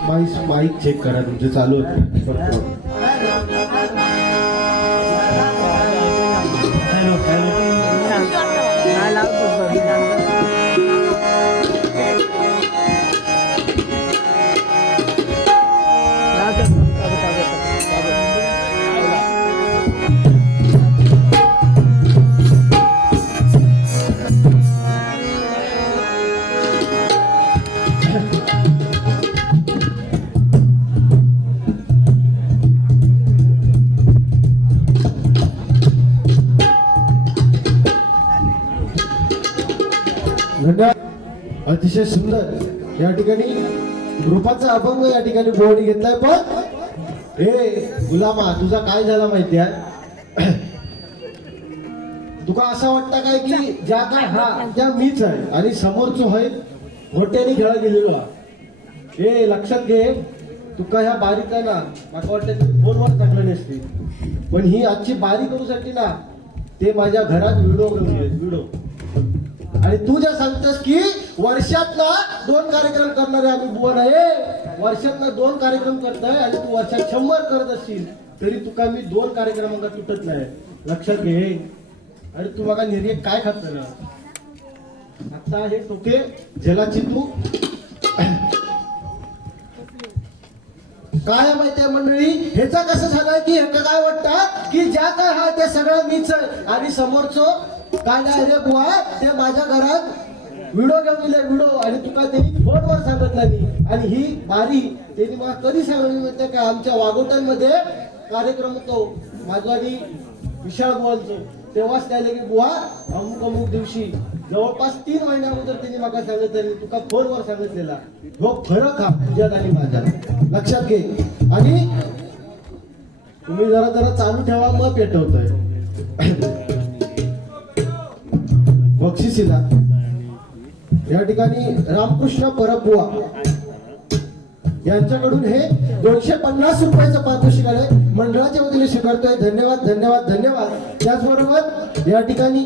Mic check करा तुमचे चालू होते. अतिशय सुंदर या ठिकाणी रूपाचा अभंग या ठिकाणी बोर्ड घेतलाय. पण हे गुलामा तुझा काय झाला माहिती आहे? तुका असं वाटतं काय की ज्या काय हा त्या मीच आहे आणि समोरचो आहे मोठ्याने खेळा गेलेलो. हे लक्षात घे, तुका ह्या बारीक आहे ना, मला वाटतं फोनवर टाकलं नसते, पण ही आजची बारी करूसाठी ना ते माझ्या घरात व्हिडिओ आणि तू ज्या सांगतस की वर्षातला 2 कार्यक्रम करणारे आम्ही बुवा नाही, वर्षातला 2 कार्यक्रम करताय आणि तू वर्षात 100 करत असशील तरी तुका मी 2 कार्यक्रमांना तुटत नाही. लक्षात घे. अरे तू बघा निर्णय काय खात ना आता हे टोके जलाची तू काय माहितीये मंडळी, ह्याचा कसं झालंय की ह्याला काय वाटतं की ज्या काय हा ते सगळं मीच आहे आणि समोरचं काय नाही रे बुवा ते माझ्या घरात व्हिडिओ घेऊन गेले व्हिडिओ आणि तुका त्यांनी फोनवर सांगितलं नाही. आणि ही बारी त्यांनी मला कधी सांगितली माहिती का, आमच्या वाघोट्यांमध्ये कार्यक्रम होतो माझा आणि विशाळ बुवांचो, तेव्हाच त्याला की बुवा अमुक दिवशी जवळपास 3 महिन्या अगोदर त्यांनी मला सांगितलं, तुका फोनवर सांगितलेला. हो फरक हा तुझ्यात आणि माझ्या लक्षात घे. आणि तुम्ही जरा चालू ठेवा मग पेटवतोय. बक्षिसीला या ठिकाणी रामकृष्ण परबुवा यांच्याकडून हे 250 रुपयाचं पारितोषिक आहे, मंडळाच्या वतीने स्वीकारतोय. धन्यवाद धन्यवाद धन्यवाद. त्याचबरोबर या ठिकाणी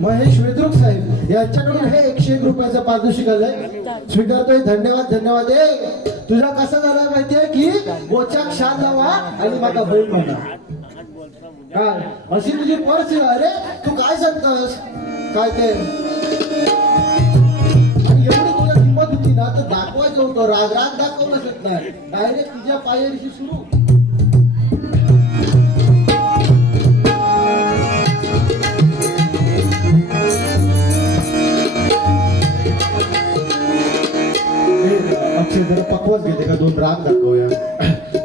महेश वेद्रुक साहेब यांच्याकडून हे 101 रुपयाचं पारितोषिक आलंय, स्वीकारतोय. धन्यवाद धन्यवाद. तुझा कसा झाला माहितीये की गोचाक शान लावा आणि माझा बहीण म्हणा काय अशी तुझी पर्स. अरे तू काय सांगतोस काय ते एवढी तुझ्या किंमत होती ना तर दाखवायचं होतं. राग दाखवू शकत नाही, डायरेक्ट तुझ्या पायरीशी सुरू. अक्षय जरा पकवाच घेते का 2 राग दाखवूया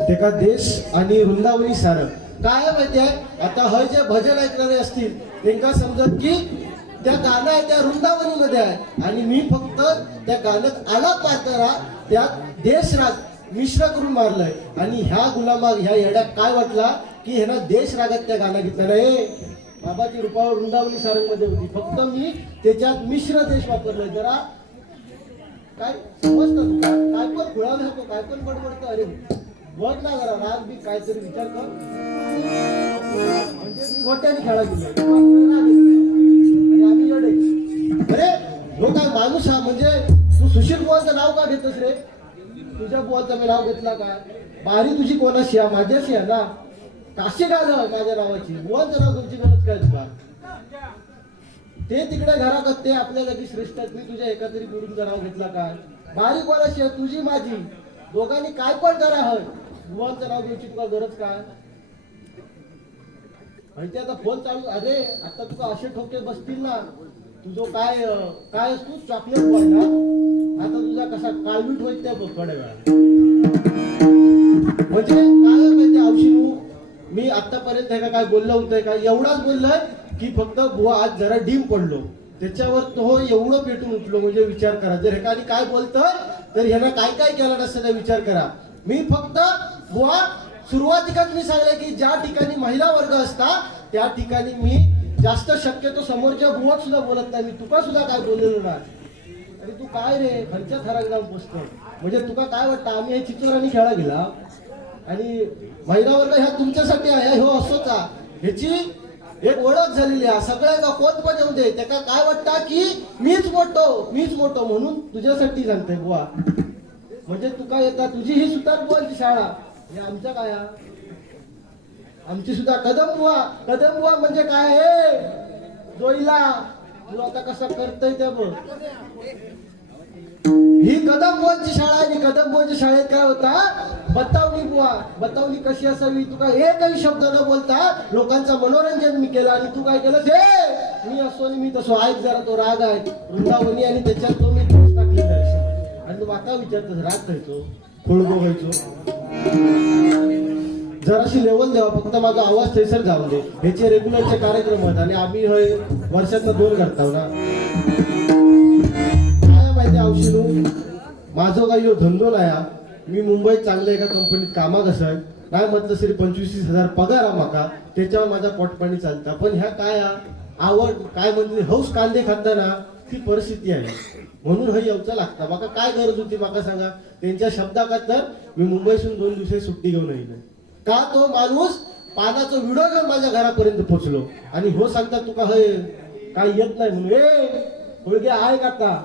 ते का देश आणि वृंदावनी सारं काय माहिती आहे. आता हे जे भजन ऐकणारे असतील त्यांना समजत की त्या गाणं आहे त्या वृंदावनी मध्ये आहे आणि मी फक्त त्या गाण्यात आला पात्रा त्यात देश राग मिश्र करून मारलंय. आणि ह्या गुलामा ह्या येड्या काय वाटला की ह्याला देश रागात त्या गाणं घेतलं नाही. बाबाची रूपावर वृंदावनी सारंग मध्ये होती, फक्त मी त्याच्यात मिश्र देश वापरलंय. जरा काय समजतं काय पण खुळावे होतो काय पण बडबडतं. अरे बघ ना जरा राग बी काहीतरी विचार कर. म्हणजे मी गोट्याने खेळा गेलो आणि आम्ही येडे. अरे हो काय माणूस हा, म्हणजे तू सुशील बुवाचं नाव का घेतोस रे? तुझ्या बुवाचं मी नाव घेतला का? बारी तुझी कोणाशी आहे? माझ्याशी आहे ना. काशी घाल माझ्या नावाची, बुवाचं नाव तुमची गरज काय तुला? ते तिकडे घरात ते आपल्या जागी श्रेष्ठ आहेत. मी तुझ्या एका तरी गुरुचं नाव घेतला काय? बारी कोणाशी आहे? तुझी माझी, दोघांनी काय पण करा हय, बुवांचं नाव घ्यायची तुला गरज काय? माहिती आता फोन चालू. अरे आता तुला असे ठोके बसतील ना, तुझं काय काय असतो चॉकलेट बॉय ना, आता तुझा कसा काळवीट होईल त्या थोड्या वेळा. म्हणजे काय माहिती औषध मी आतापर्यंत काय बोललं होतंय का? एवढाच बोललोय की फक्त बुवा आज जरा डीम पडलो त्याच्यावर तो एवढं पेटून उठलो. म्हणजे विचार करा, जर एखादी काय बोलतोय तर ह्याला काय काय केलं नसतं विचार करा. मी फक्त बुवा सुरुवातीलाच मी सांगले की ज्या ठिकाणी महिला वर्ग असता त्या ठिकाणी मी जास्त शक्यतो समोरच्या बुवात सुद्धा बोलत नाही. मी तुका सुद्धा काय बोललेलो ना. अरे तू काय रे खंच्या थराक जाऊन बसतो. म्हणजे तुका काय वाटतं आम्ही हे चित्रराणी खेळा गेला आणि महिला वर्ग ह्या तुमच्यासाठी आहे हो असोच ह्याची एक ओळख झालेली आहे. सगळ्या का कोण पण येऊ दे त्याला काय वाटतं की मीच मोठो म्हणून तुझ्यासाठी सांगते बुवा. म्हणजे तुका येता तुझी ही सुतार बुवांची शाळा हे आमच्या काय हा? आमची सुद्धा कदम बुवा म्हणजे काय हे जोईला तू आता कसं करतय त्या बघ. ही कदम बुवांची शाळा आहे. कदम बुवांच्या शाळेत काय होता बतावणी कशी असावी तुका एकही शब्द न बोलता लोकांचं मनोरंजन मी केलं आणि तू काय केलं हे मी असो आणि मी तसो ऐक जरा तो राग आहे वृंदावनी आणि त्याच्यात तो मी दोष टाकलेला आहे आणि तू माका विचारतोस राग खायचो खोळगो खायचो जराशी लेवल द्यावा फक्त माझा आवाज थैसर जाऊ दे. ह्याचे रेग्युलरचे कार्यक्रम आहेत आणि आम्ही वर्षातनं 2 करताव ना. काय माहिती औषधू माझं काही धंदो नाही. मी मुंबईत चांगल्या एका कंपनीत कामाक असं नाही म्हटलं तरी 25,000 पगार आहे माका त्याच्यावर माझा पोटपाणी चालता. पण ह्या काय आवड काय म्हणजे हौस कांदे खाताना ती परिस्थिती आहे म्हणून हे येऊचं लागतं. माका काय गरज होती माका सांगा. त्यांच्या शब्दाकात तर मी मुंबईतून 2 दिवस सुट्टी घेऊन येईल का तो माणूस पानाचा व्हिडिओ घेऊन माझ्या घरापर्यंत पोहोचलो आणि हो सांगता तुका हे काय येत नाही म्हणून होळगे आहे का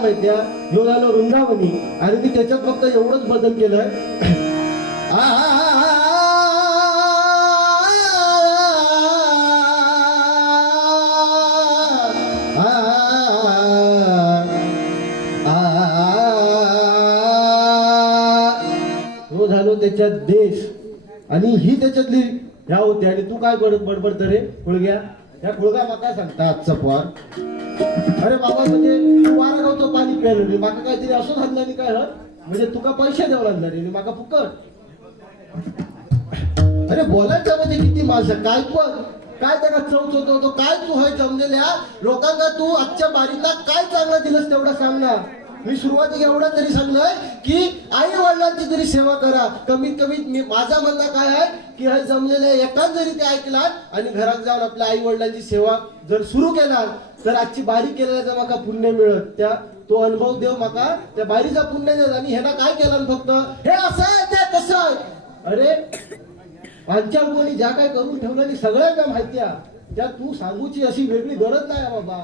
माहित्या ह्यो झालो वृंदावनी आणि मी त्याच्यात फक्त एवढंच बदल केलंय ह्यो झालो त्याच्यात देश आणि ही त्याच्यातली ह्या होत्या आणि तू काय बडबड रे खुळग्या या खुळगा माका सांगता आजचा पोर अरे बाबा म्हणजे तू वारा गावतो पाणी प्यायलो रे माका काहीतरी असं घालणार नाही काय म्हणजे तुका पैसे द्यावं लागणार रे माका फुकट. अरे बोलायच्या मध्ये किती माणसं काय पण काय त्याला चौचवतो काय तू हे जमलेल्या लोकांना तू आजच्या बारीला काय चांगलं दिलंस तेवढं सांग ना. मी सुरुवातीला एवढं तरी सांगलोय की आई वडिलांची तरी सेवा करा. कमीत कमीत मी माझा म्हणणं काय आहे की हे जमलेले एकाच जरी ते ऐकलात आणि घरात जाऊन आपल्या आई वडिलांची सेवा जर सुरू केला तर आजची बारी केलेल्याचा माका पुण्य मिळत. त्या तो अनुभव देव माका त्या बारीचा पुण्य देत आणि ह्याला काय केलं फक्त हे असं आहे ते तसं आहे. अरे पांचाल ज्या काय करून ठेवलं सगळ्या काय माहिती आहे त्या तू सांगूची अशी वेगळी गरज नाही बाबा.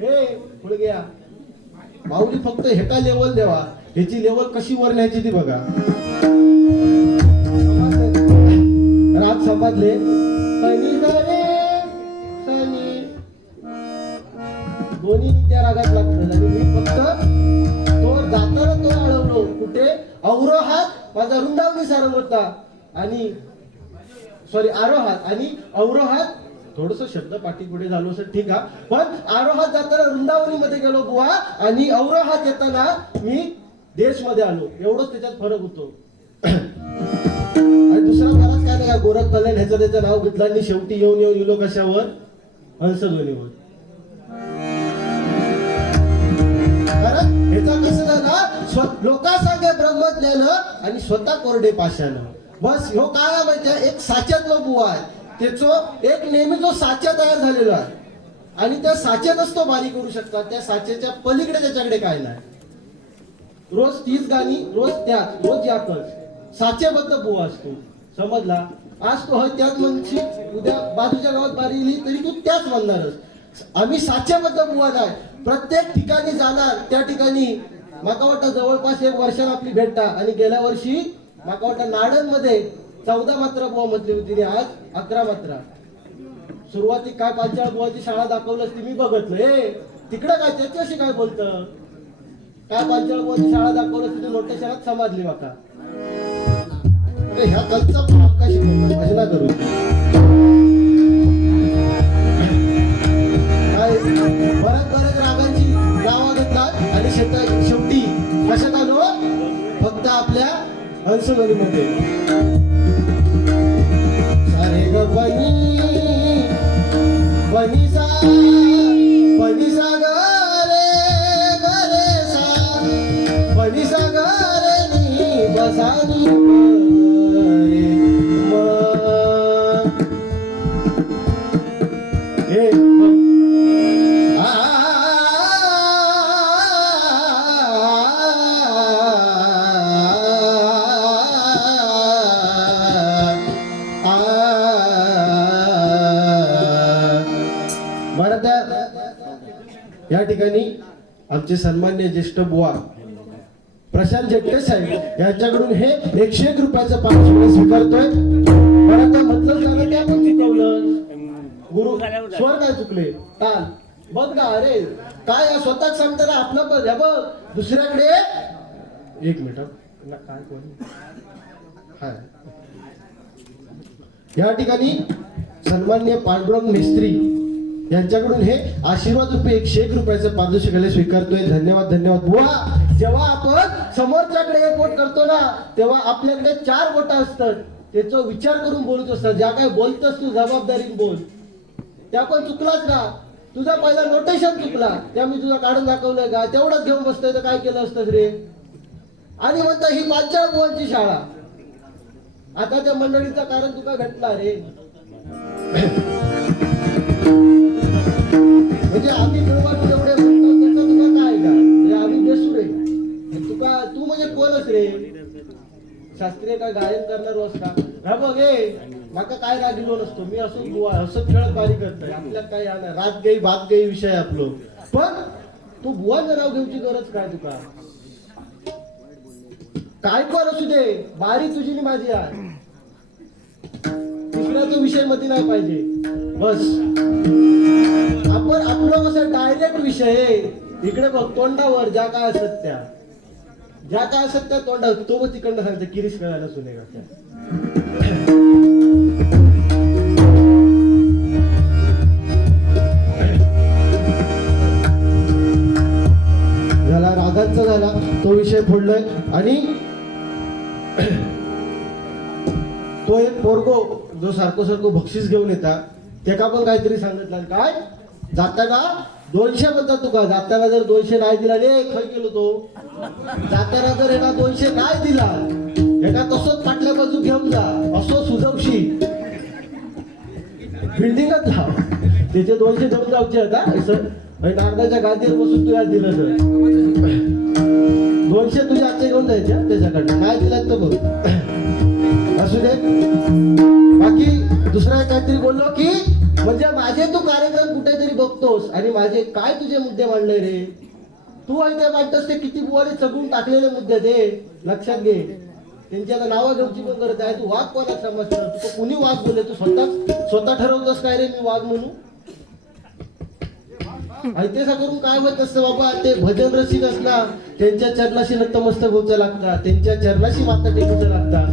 हे पुढे घ्या माऊली फक्त हेका लेवल देवा ह्याची लेवल कशी वर न्यायची ती बघा. राग समजले दोन्ही त्या रागात लागतात आणि मी फक्त तो जाताना तो अडवलो कुठे औरोहात माझा वृंदावनी सारंग होता आणि सॉरी आरोहात आणि औरोहात थोडस शब्द पाठी पुढे झालो असं ठीक आहे पण आरोहात जाताना वृंदावनी मध्ये गेलो बुवा आणि औरोहात येताना मी देश मध्ये आलो एवढंच त्याच्यात फरक होतो. आणि दुसरा महाराज काय नाही गोरख कल्याण ह्याचं त्याचं नाव घेतलं आणि शेवटी येऊन इलो कशावर हंसध्वनीवर. कारण ह्याचा कसं झाला लोकांसांगे ब्रह्मज्ञान आणि स्वतः कोरडे पाषाण बस ह्यो काय माहिती एक साच्यातलो बुवा आहे त्याचं एक नेहमी जो साचा तयार झालेला आहे आणि त्या साच्यातच तो बारी करू शकतात. त्या साच्याच्या पलीकडे त्याच्याकडे काय नाही. रोज 30 गाणी रोज त्याच रोज याकच साच्याबद्दल बुवा असतो समजला. आज तो त्याच म्हणशी उद्या बाजूच्या गावात बारी येईल तरी तू त्याच म्हणणारच. आम्ही साच्याबद्दल बुवा नाही प्रत्येक ठिकाणी जाणार त्या ठिकाणी माका वाटतं जवळपास 1 वर्षाला आपली भेटता आणि गेल्या वर्षी माका वाटतं नाडन मध्ये 14 मात्रा बुवा म्हटली होती आज 11 मात्रा. सुरुवाती काय पांचाळ बुवाची शाळा दाखवलंच ती मी बघितलं तिकडे काय त्याच्याशी काय बोलतं काय पांचाळ बुवाची शाळा दाखवलं तिथे मोठ्या शहरात समाजली माका. ह्या कलचा का शिकवतात भजना करून काय बऱ्याच रागांची नावं घेततात आणि शेवटी कशात आलो फक्त आपल्या हंसध्वनीमध्ये सारे ग बनी सा ग रे ग रे सा बनी सा ग रे नी बसानी रे म हे या ठिकाणी आमचे सन्मान्य ज्येष्ठ बुवा प्रशांत जेट्टे साहेब यांच्याकडून हे 101 रुपयाचं पारितोषिक स्वीकारतोय. पण आता मतलब झालं त्या पण चुकवलं गुरु स्वर काय चुकले ताल बघ ना. अरे काय स्वतःच सांगताना आपलं पण बघ दुसऱ्याकडे 1 मिनिट काय कोण या ठिकाणी सन्मान्य पांडुरंग मिस्त्री यांच्याकडून हे आशीर्वाद रुपये 101 रुपयाचं पारितोषिक स्वीकारतोय. धन्यवाद धन्यवाद बुवा. जेव्हा आपण समोरच्याकडे 1 वोट करतो ना तेव्हा आपल्याकडे 4 वोट असतात. त्याचा विचार करून बोलत असतात. ज्या काय बोलतस तू जबाबदारीने बोल. त्या पण चुकलाच ना. तुझा पहिला नोटेशन चुकला त्या मी तुझा काढून दाखवलंय का तेवढंच घेऊन बसतोय तर काय केलं असतं रे. आणि म्हणता ही माझ्या बुवांची शाळा. आता त्या मंडळीचं कारण तुका घटला रे. म्हणजे आम्ही एवढे म्हणतो त्याचा तुका काय का आम्ही बेसूर आहे. तुका तू म्हणजे कोणच रे. शास्त्रीय काय गायन करणार असता हा बघ हे माका काय रागिलो नसतो. मी असं बुवा हसत खेळत बारी करतोय. आपल्याला काय नाही रात गई बात गई विषय आपलो. पण तू बुवाचं नाव घेऊची गरज काय तुका काय कोण असू दे बारी तुझी आणि माझी आहे. दुसऱ्याचा विषय मध्ये नाही पाहिजे बस. आपण आपलं कसं डायरेक्ट विषय इकडे बघ तोंडावर ज्या काय असत त्या तोंडावर तो मग तिकडनं सांगते किरीस करायला सुने का झाला रागांचा झाला तो विषय फोडलाय. आणि तो एक पोरगो जो सारखं बक्षीस घेऊन येतात त्याका पण काहीतरी सांगितलं काय जाताना 200 म्हणतात तुका. जाताना जर 200 नाही दिला रे खय गेलो तो. जाताना जर एका 200 नाही दिला एका तसंच पाटल्या बाजू घेऊन जा असो सुजवशी बिल्डिंगच लाव त्याचे 200 देऊन जाऊचे आता नारदाच्या गादीवर बसून तू आज दिलं तर 200 तुझ्या आजचे घेऊन जायचे त्याच्याकडनं नाही दिला तर बघ असू दे. बाकी दुसरा काहीतरी बोललो की म्हणजे माझे तू कार्यक्रम कुठेतरी बघतोस आणि माझे काय तुझे मुद्दे मांडले रे. तू आहे ते मांडतोस ते किती बुवाने चगून टाकलेले मुद्दे ते लक्षात घे. त्यांची आता नावं घेऊची पण करत आहे. तू वाघ कोणाला समजतं तू कुणी वाघ बोलले. तू स्वतः ठरवतोस काय रे मी वाघ म्हणू. ऐतेसा करून काय होत असतं बाबा. ते भजन रसिक असला त्यांच्या चरणाशी नतमस्तक होचं लागतात. त्यांच्या चरणाशी माता टेकूचं लागतात.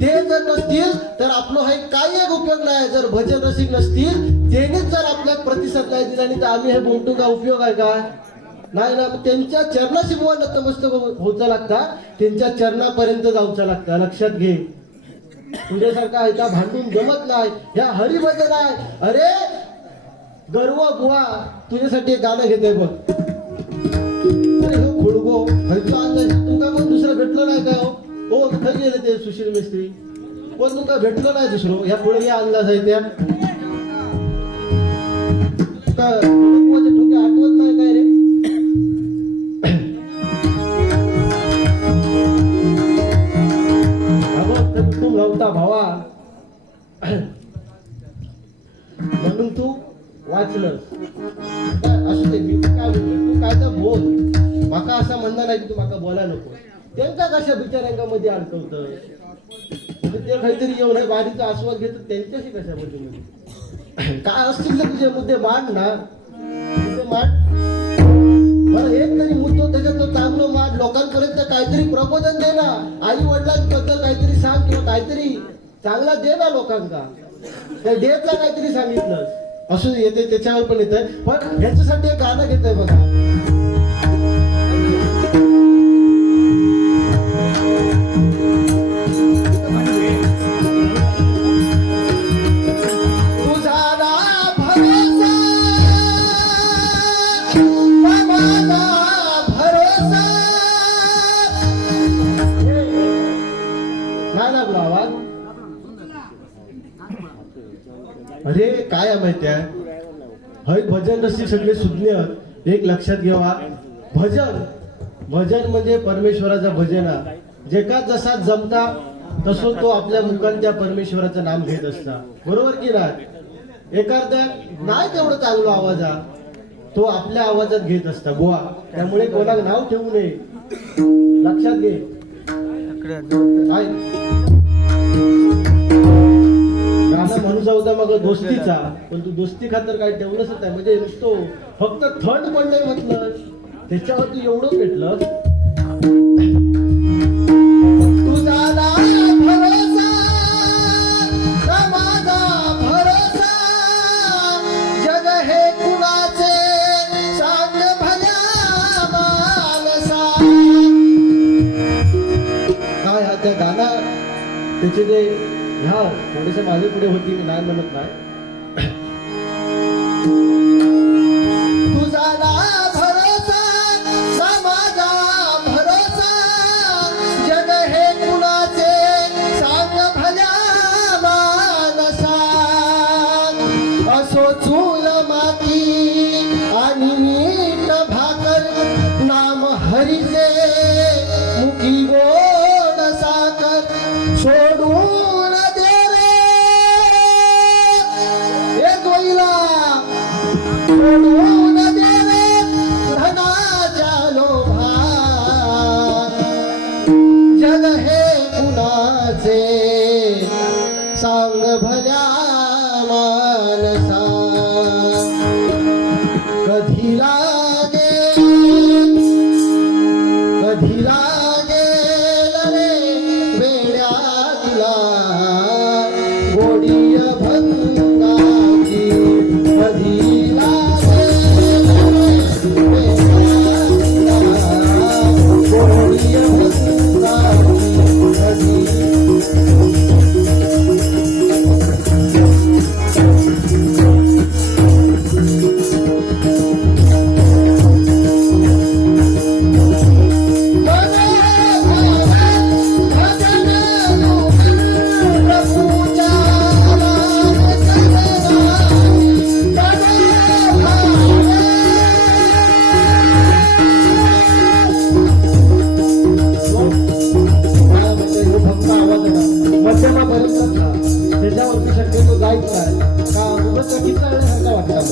ते जर नसतील तर आपलं हे काही एक उपयोग नाही. जर भजन रसिक नसतील त्यांनीच जर आपल्या प्रतिसाद नाही दिला नाही तर आम्ही हे बोलतो का उपयोग आहे का नाही ना. त्यांच्या चरणाशी बुवा नतमस्तक होचं लागतात. त्यांच्या चरणापर्यंत जाऊचं लागतं. लक्षात घे. तुझ्यासारखा ऐका भांडून जमत नाही. ह्या हरिभजन आहे. अरे गर्व बुवा तुझ्यासाठी एक गाणं घेते बघ. अरे हो खुडगो खर्च अंदाज तुमका कोण दुसरं भेटलं नाही का हो खरी गेले ते सुशील मिस्त्री पण तुमका भेटलं नाही दुसरं. ह्या पुढे या अंदाज आहे त्या ठोके आठवत नाही काय रे. तू नव्हता भावा म्हणून तू वाचलं असू दे. मी काय बोलतोय तू काय तर बोल. माका असं म्हणणं नाही की तू माका बोला नको. त्यांचा कशा बिचाऱ्यांमध्ये अडकवत म्हणजे ते काहीतरी येऊन बारीचा आस्वाद घेत त्यांच्याशी कशा मध्ये काय असतील ना तुझे मुद्दे मांड ना. मुद्दे मांड बरं एक तरी मुद्दो त्याच्यात तो चांगलं मांड. लोकांपर्यंत काहीतरी प्रबोधन दे ना. आई वडिलांबद्दल काहीतरी सांग किंवा काहीतरी चांगला दे ना लोकांना. त्या डेटला काहीतरी सांगितलं असू येते त्याच्यावर पण येत आहे. पण ह्याच्यासाठी एक गाणं घेत आहे बघा. काय लागलो आवाज? अरे काय आहे माहिती आहे, हय भजन रसी सगळे सुज्ञ एक लक्षात घ्यावा. भजन भजन म्हणजे परमेश्वराचा भजन आहे. जे का जसा जमता तसं तो आपल्या मुखात त्या परमेश्वराचं नाम घेत असता, बरोबर की नाही? एखाद्या नाही तेवढं चांगलं आवाज हा तो आपल्या आवाजात घेत असता बुवा. त्यामुळे कोणाला नाव ठेवू नये, लक्षात घे. काय गाणं म्हणू होता मग दोस्तीचा, पण तू दोस्ती खातर काय ठेवलंच नाही. म्हणजे नुसतो फक्त थंड पडलंय म्हटलं त्याच्यावर तू एवढं पेटलं. त्या गाणं त्याचे जे ह्या थोडेसे मागे पुढे होती, मी नाही म्हणत नाही. तुझा भरोसा माझा भरोसा, जग हे कुणाचे सांग भल्या मानसा. असो चूल माती आणि मीठ भाकर, नाम हरीचे मुखी गोड साखर. सोडून दे रे हे द्वैला, सोडून दे रे धनाच्या लोभात. जग हे कुणाचे सांग भल्या मानसा. कधी लागेल कधी लागेल रे वेड्या तुला गोडीय भंगाची. कधी लागेल रे वेड्या तुला गोडीय भंगाची. कधी त्याच्यावरती शक्यतो जायचं आहे का उगाच किती वेळेसारखा वाटतं.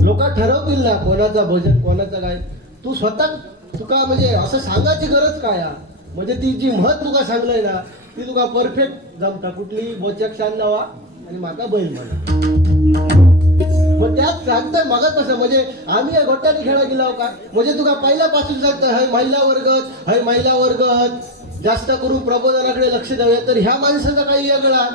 लोक ठरवतील ना कोणाचा भजन कोणाचा काय. तू स्वतः तुका म्हणजे असं सांगायची गरज काय आहे. म्हणजे ती जी महत तुका सांगलंय ना ती तुका परफेक्ट जमता. कुठली बोचक शान लावा आणि माका बैल म्हणा. मग त्यात सांगताय मागत कसं म्हणजे आम्ही गोट्याने खेळा गेला का. म्हणजे तुका पहिल्यापासून सांगताय हय महिला वर्गत हय महिला वर्गत जास्त करून प्रबोधनाकडे लक्ष द्यावे. तर ह्या माणसाचा काही वेगळा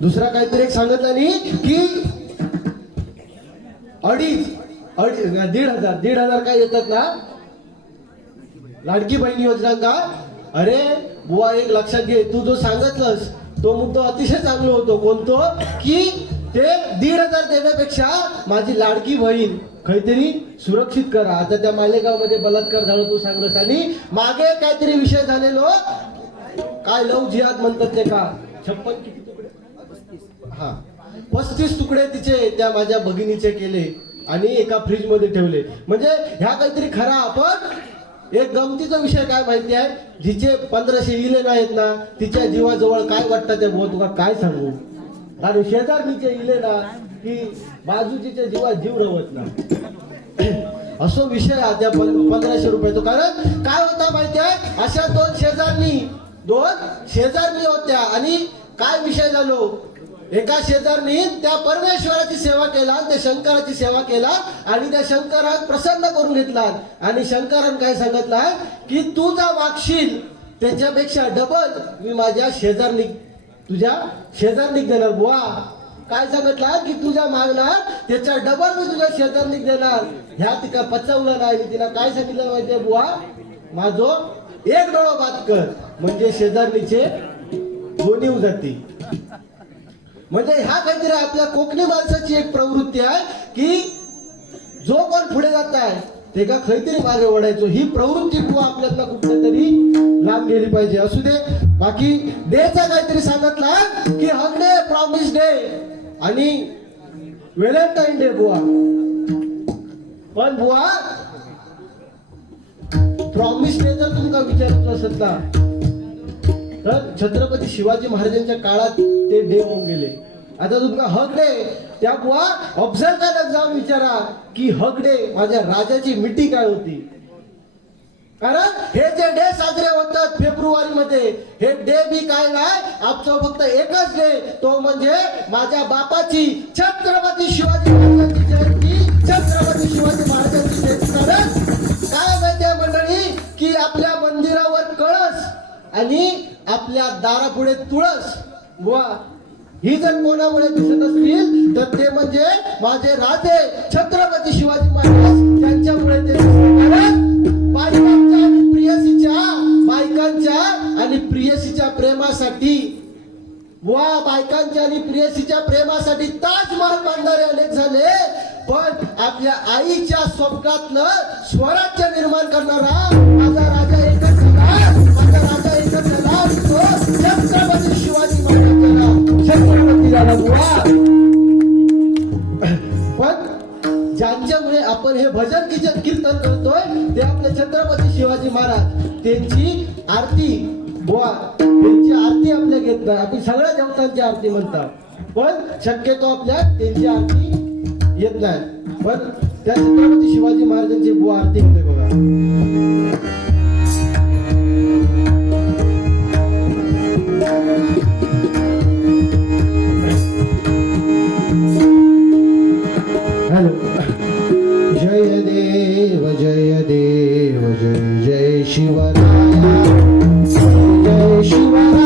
दुसरा काहीतरी एक सांगितलं नाही की 1,500 काय येतात ना लाडकी बहिणी योजना का. अरे बुवा एक लक्षात घे, तू जो सांगितलंस तो मुद्दा अतिशय चांगला होतो. कोणतो की ते 1,500 देण्यापेक्षा माझी लाडकी बहीण काहीतरी सुरक्षित करा. आता त्या मालेगावमध्ये बलात्कार झाला तू सांगलंस आणि मागे काहीतरी विषय झालेलो काय लव जिहाद म्हणतात ते का 56 किती तुकडे 35 तुकडे तिचे त्या माझ्या भगिनीचे केले आणि एका फ्रीज मध्ये ठेवले. म्हणजे ह्या काहीतरी खरा आपण एक गमतीचा विषय काय माहिती आहे, जिचे 1500 इले नाहीत ना तिच्या जीवाजवळ काय वाटतं ते भाऊ तुला काय सांगू. कारण शेजारणीचे इले ना की बाजूच्या जीवात जीव रवत ना असो विषय हा त्या 1500 रुपयाचा. कारण काय होता माहिती आहे, अशा दोन शेजारणी होत्या आणि काय विषय झालो, एका शेजारनी त्या परमेश्वराची सेवा केला, त्या शंकराची सेवा केला आणि त्या शंकराक प्रसन्न करून घेतला. आणि शंकरान काय सांगितलं की तू जा मागशील त्याच्यापेक्षा डबल मी माझ्या तुझ्या शेजारणीक देणार. बुवा काय सांगितलं की तुझ्या मागणार त्याच्या डबल मी तुझ्या शेजारणीक देणार. ह्या तिका पचवलं नाही. तिला काय सांगितलं माहितीये, बुवा माझो एक डोळा बाद कर म्हणजे शेजारणीचे दोन्ही जाती. म्हणजे ह्या काहीतरी आपल्या कोकणी माणसाची एक प्रवृत्ती आहे की जो कोण पुढे जात आहे ते का काहीतरी मागे ओढायचो. ही प्रवृत्ती आपल्याला कुठेतरी लांब गेली पाहिजे. असू दे, बाकी डेचा काहीतरी सांगितला की हगडे प्रॉमिस डे आणि व्हॅलेंटाईन डे. बुवा पण बुवा प्रॉमिस डे जर तुमका विचारायचं असेल ना तर छत्रपती शिवाजी महाराजांच्या काळात ते डे होऊन गेले. आता तुमका हक डे त्या बुवा ऑब्झर्व करायला जाऊन विचारा की हक डे माझ्या राजाची मिठी काय होती. कारण हे जे डे साजरे होतात फेब्रुवारी मध्ये, हे डे बी काय नाही, आमचं फक्त एकच डे, तो म्हणजे माझ्या बापाची छत्रपती शिवाजी महाराजांची जयंती. छत्रपती शिवाजी महाराजांची जयंती. कारण काय माहितीये मंडळी की आपल्या मंदिरावर कळस आणि आपल्या दारापुढे तुळस. बुवा ही जर कोणामुळे दिसत असतील तर ते म्हणजे माझे राजे छत्रपती शिवाजी महाराज त्यांच्यामुळे ते बायकांच्या आणि प्रियसीच्या प्रेमासाठी, बुवा बायकांच्या आणि प्रियसीच्या प्रेमासाठी ताजमहल बांधणारे अनेक झाले, पण आपल्या आईच्या स्वप्नातलं स्वराज्य निर्माण करणारा माझा राजा एकच झाला. माझा राजा एकच झाला, तो छत्रपती शिवाजी महाराज छत्रपती झाला. बुवा पण ज्यांच्यामुळे आपण हे भजन कीर्तन करतोय ते आपले छत्रपती शिवाजी महाराज, त्यांची आरती. बुवा त्यांची आरती आपल्या घेत नाही, आपण सगळ्या देवतांची आरती म्हणतात पण शक्यतो आपल्या त्यांची आरती येत नाही. पण त्या छत्रपती शिवाजी महाराजांची बुवा आरती होते बघा. हॅलो. जय देव जय देव जय जय शिवराया, जय शिवराया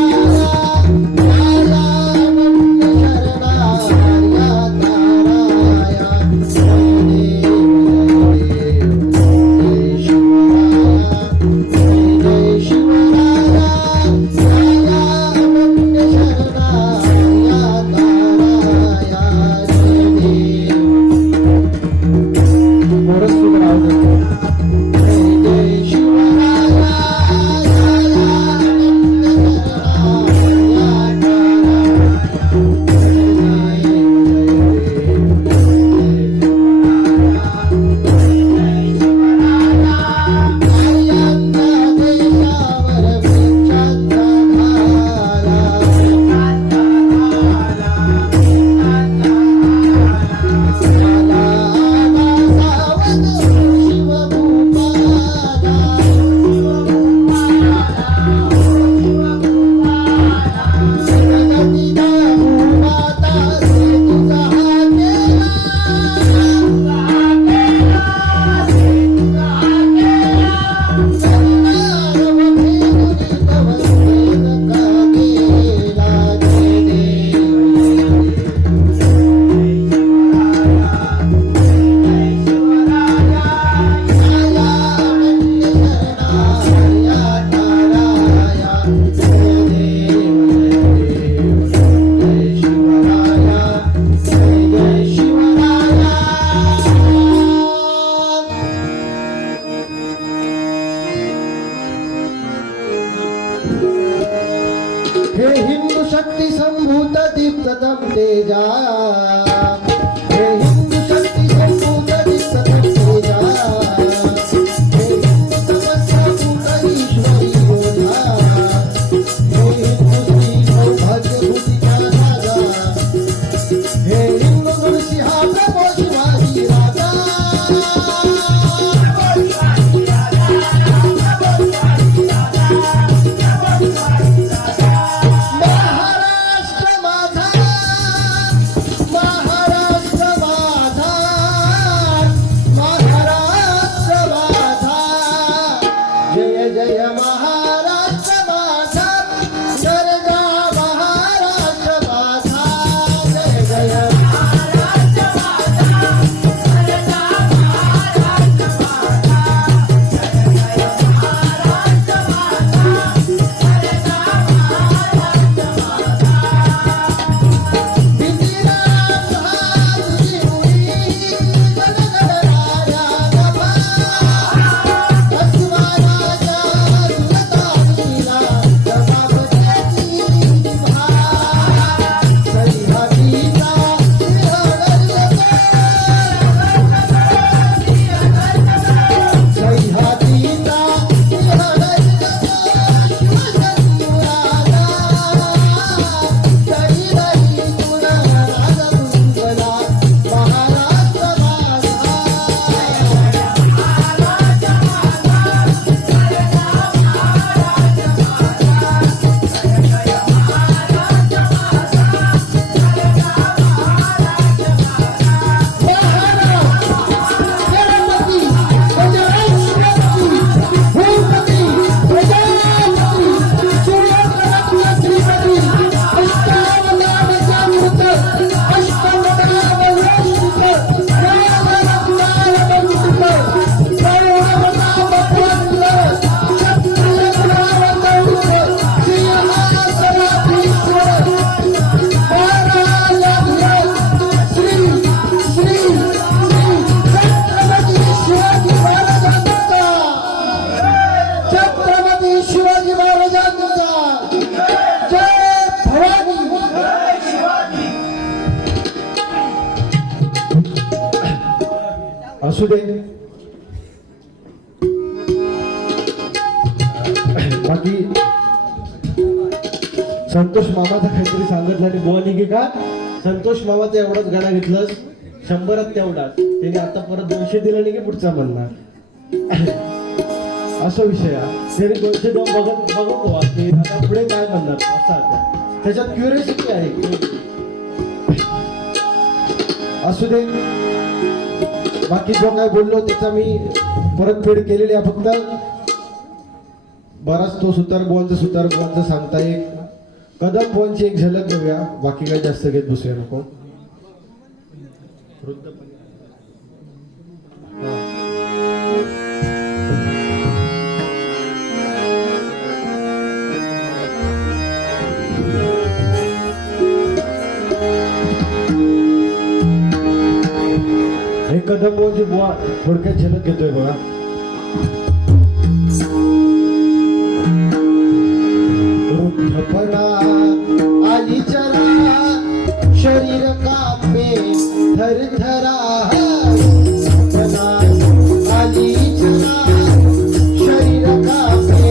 हे हिंदू शक्ती संभूत दीप्ततम तेजा, हे हिंदू शक्ती संभूत दीप्ततम तेजा, हे हिंदू तपस्या असू दे. बाकी संतोष मामाचा काहीतरी सांगितलं आणि बुवानी की का संतोष मामाचा एवढाच गाणं घेतलं 100त तेवढाच त्याने आता परत 200 दिलं नाही की पुढचा म्हणणार असा विषय आहे. त्याने 200 देऊन बघतो आता पुढे काय म्हणणार असं आता त्याच्यात क्युरियोसिटी आहे. असू दे. बाकी जो काय बोललो त्याचा मी परतफेड केलेली आहे. फक्त बराच तो सुतार बुवांचं सांगता येईल. कदम बुवांची एक झलक बघूया. बाकी काय जास्त घेत बसूया नको. हे कदम बुवांची बुवा थोडक्यात झलक घेतोय बघा. वृद्धपणा आली चरा शरीर कापे थरथरा. वृद्धपणा आली चरा शरीर कापे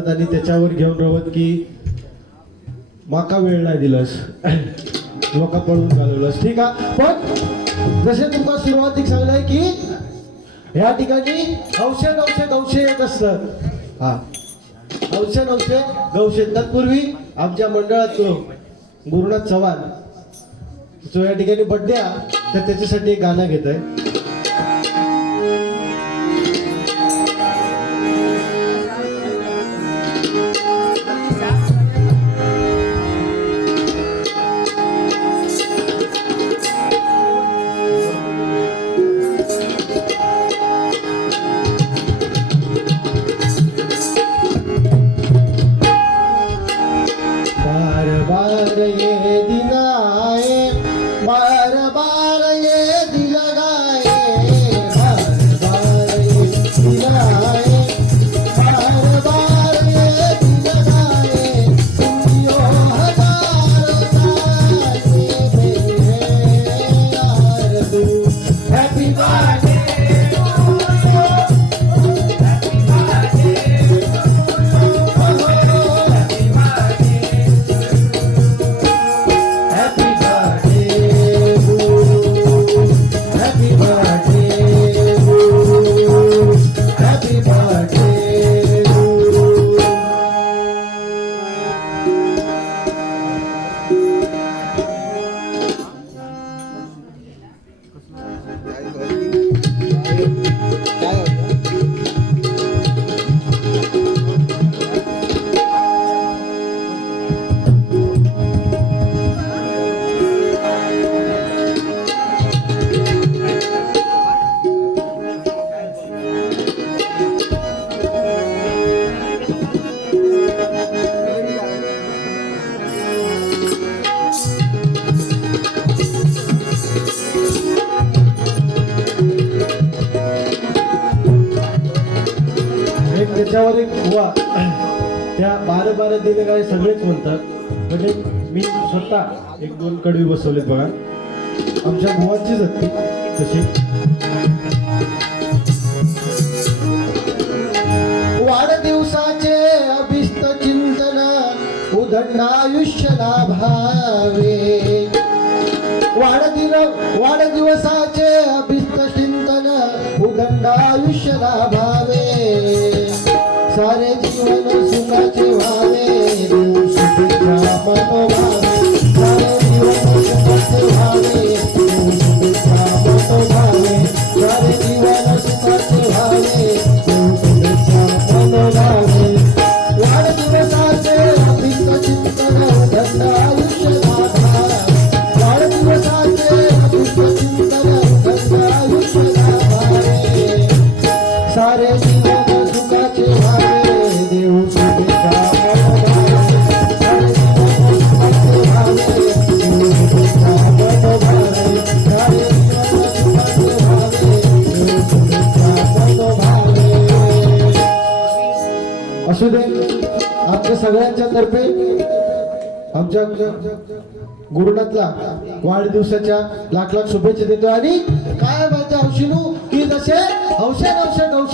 आयुष्य त्याच्यावर घेऊन रवत की माका वेळ नाही दिलंस लोका पळून घालवलंस. ठीक आहे. पण जसे तुम्हाला सुरुवातीक सांगलंय की या ठिकाणी गवशे एक असतं. हा गवशे तत्पूर्वी आमच्या मंडळात तो गुरुनाथ चव्हाण जो या ठिकाणी बड्डे आहे तर त्याच्यासाठी एक गाणं घेत आहे. एक त्याच्यावर एक बुवा त्या 12 दिले काय सगळेच म्हणतात. म्हणजे मी स्वतः 1-2 कडवी बसवलेत बघा, आमच्या बुवाचीच होती तशी. वाढदिवसाचे अभिष्ट चिंतन उदंड आयुष्य लाभावे. वाढदिवसाचे अभिष्ट चिंतन उदंड आयुष्य लाभावे. सारे जीवन सुखाचे व्हावे, देव शुभेच्छा मनोभावे. सारे जीवन सुखाचे व्हावे, देव शुभेच्छा मनोभावे. सारे जीवन सुखाचे व्हावे, देव शुभेच्छा मनोभावे. वाढदिवसाचे अभिष्ट चिंतन उदंड आयुष्य लाभावे. वाढदिवसाचे अभिष्ट चिंतन उदंड आयुष्य लाभावे. सारे जीवन सुखाचे व्हावे, देव शुभेच्छा मनोभावे. सारे जीवन सुखाचे व्हावे, देव शुभेच्छा मनोभावे. सारे जीवन सुखाचे व्हावे, देव शुभेच्छा मनोभावे. असू दे, आमच्या सगळ्यांच्या तर्फे आमच्या गुरुनाथला वाढदिवसाच्या लाख लाख शुभेच्छा देतो. आणि काय माझ्या हौशीनू की जसे हौशे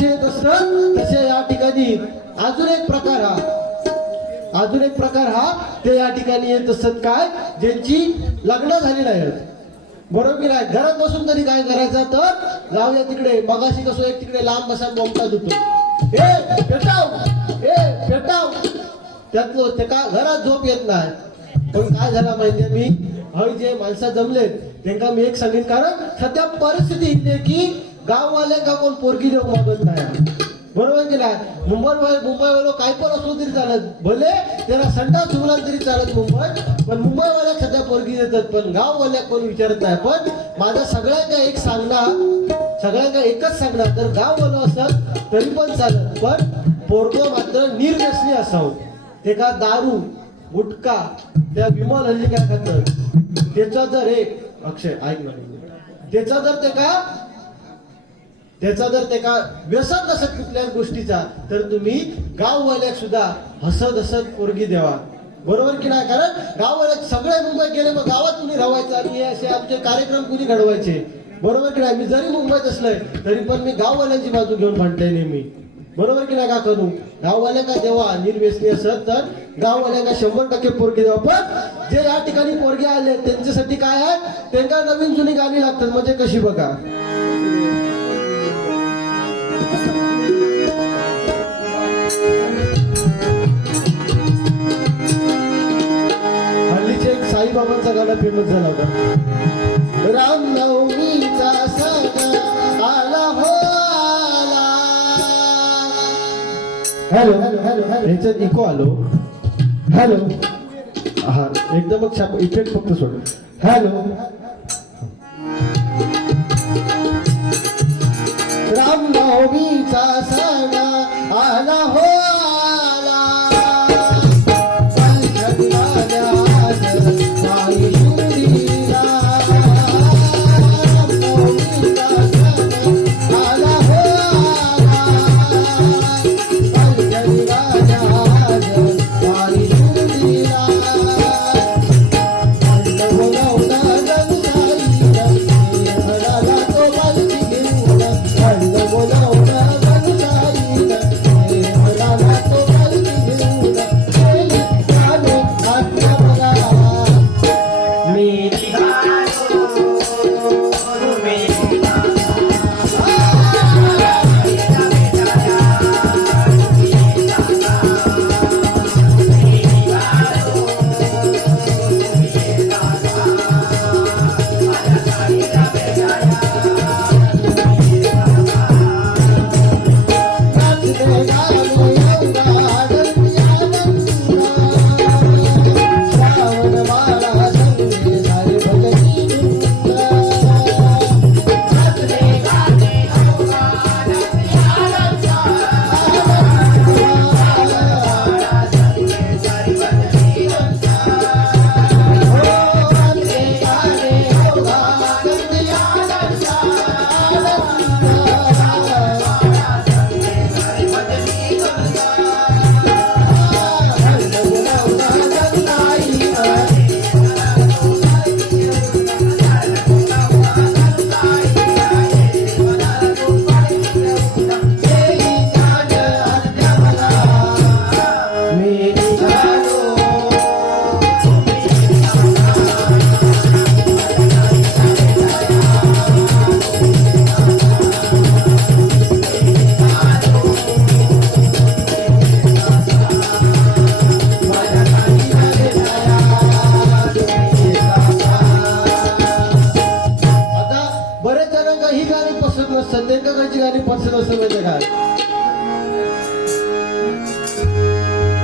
येत असतात तसे या ठिकाणी अजून एक प्रकार हा ते या ठिकाणी येत असतात. काय ज्यांची लग्न झाली नाही, बरोबर की नाही, घरात बसून तरी काय करायचं तर जाऊया तिकडे. मगाशी कसं एक तिकडे लांब बसा बोमटा देतो, ए पेटाव त्यातलं ते का घरात झोप येत नाही. पण काय झाला माहितीये, मी हय जे माणसं जमलेत त्यांना मी एक सांगेन. कारण सध्या परिस्थिती इथे की गाववाल्यांका कोण पोरगी देऊ मागत नाही, बरोबर की नाही. मुंबईवालो काय पण असलो तरी चालत, भले त्याला संडास सुगला तरी चालत मुंबईत, पण मुंबईवाल्या सध्या पोरगी देतात, पण गाववाल्या कोण विचारत नाही. पण माझा सगळ्यांना एकच सांगणार, तर गाववालो असत तरी पण चालत, पण पोरगो मात्र निर्व्यसनी असावं. ते का दारू गुटखा त्या विमल हल्ली काय खातात त्याचा जर अक्षय ऐक ना, त्याचा जर ते का व्यसन नसत कुठल्याच गोष्टीचा, तर तुम्ही गाववाल्याक सुद्धा हसत पोरगी द्यावा, बरोबर की नाही. कारण गाववाल्यात सगळे मुंबईत गेले, मग गावात कुणी राहायचं आणि असे आमचे कार्यक्रम कुणी घडवायचे, बरोबर की नाही. मी जरी मुंबईत असलोय तरी पण मी गाववाल्यांची बाजू घेऊन भांडतोय नेहमी, बरोबर की नाही. का करू गाववाल्या का देवा निर्व्यसनी असत तर गाववाल्यांना 100% पोरगी द्यावा. पण जे या ठिकाणी पोरगे आले त्यांच्यासाठी काय आहे, त्यांना नवीन जुनी गाणी लागतात. म्हणजे कशी बघा, हल्लीचे एक साईबाबांचा गाणं फेमस झाला होता, रामनवमीचा सण आला हो आला. हॅलो ह्याच्यात इको आलो, हॅलो हा एकदम इफेक्ट फक्त सोड. हॅलो रामनवमीचा सण आला हो आला.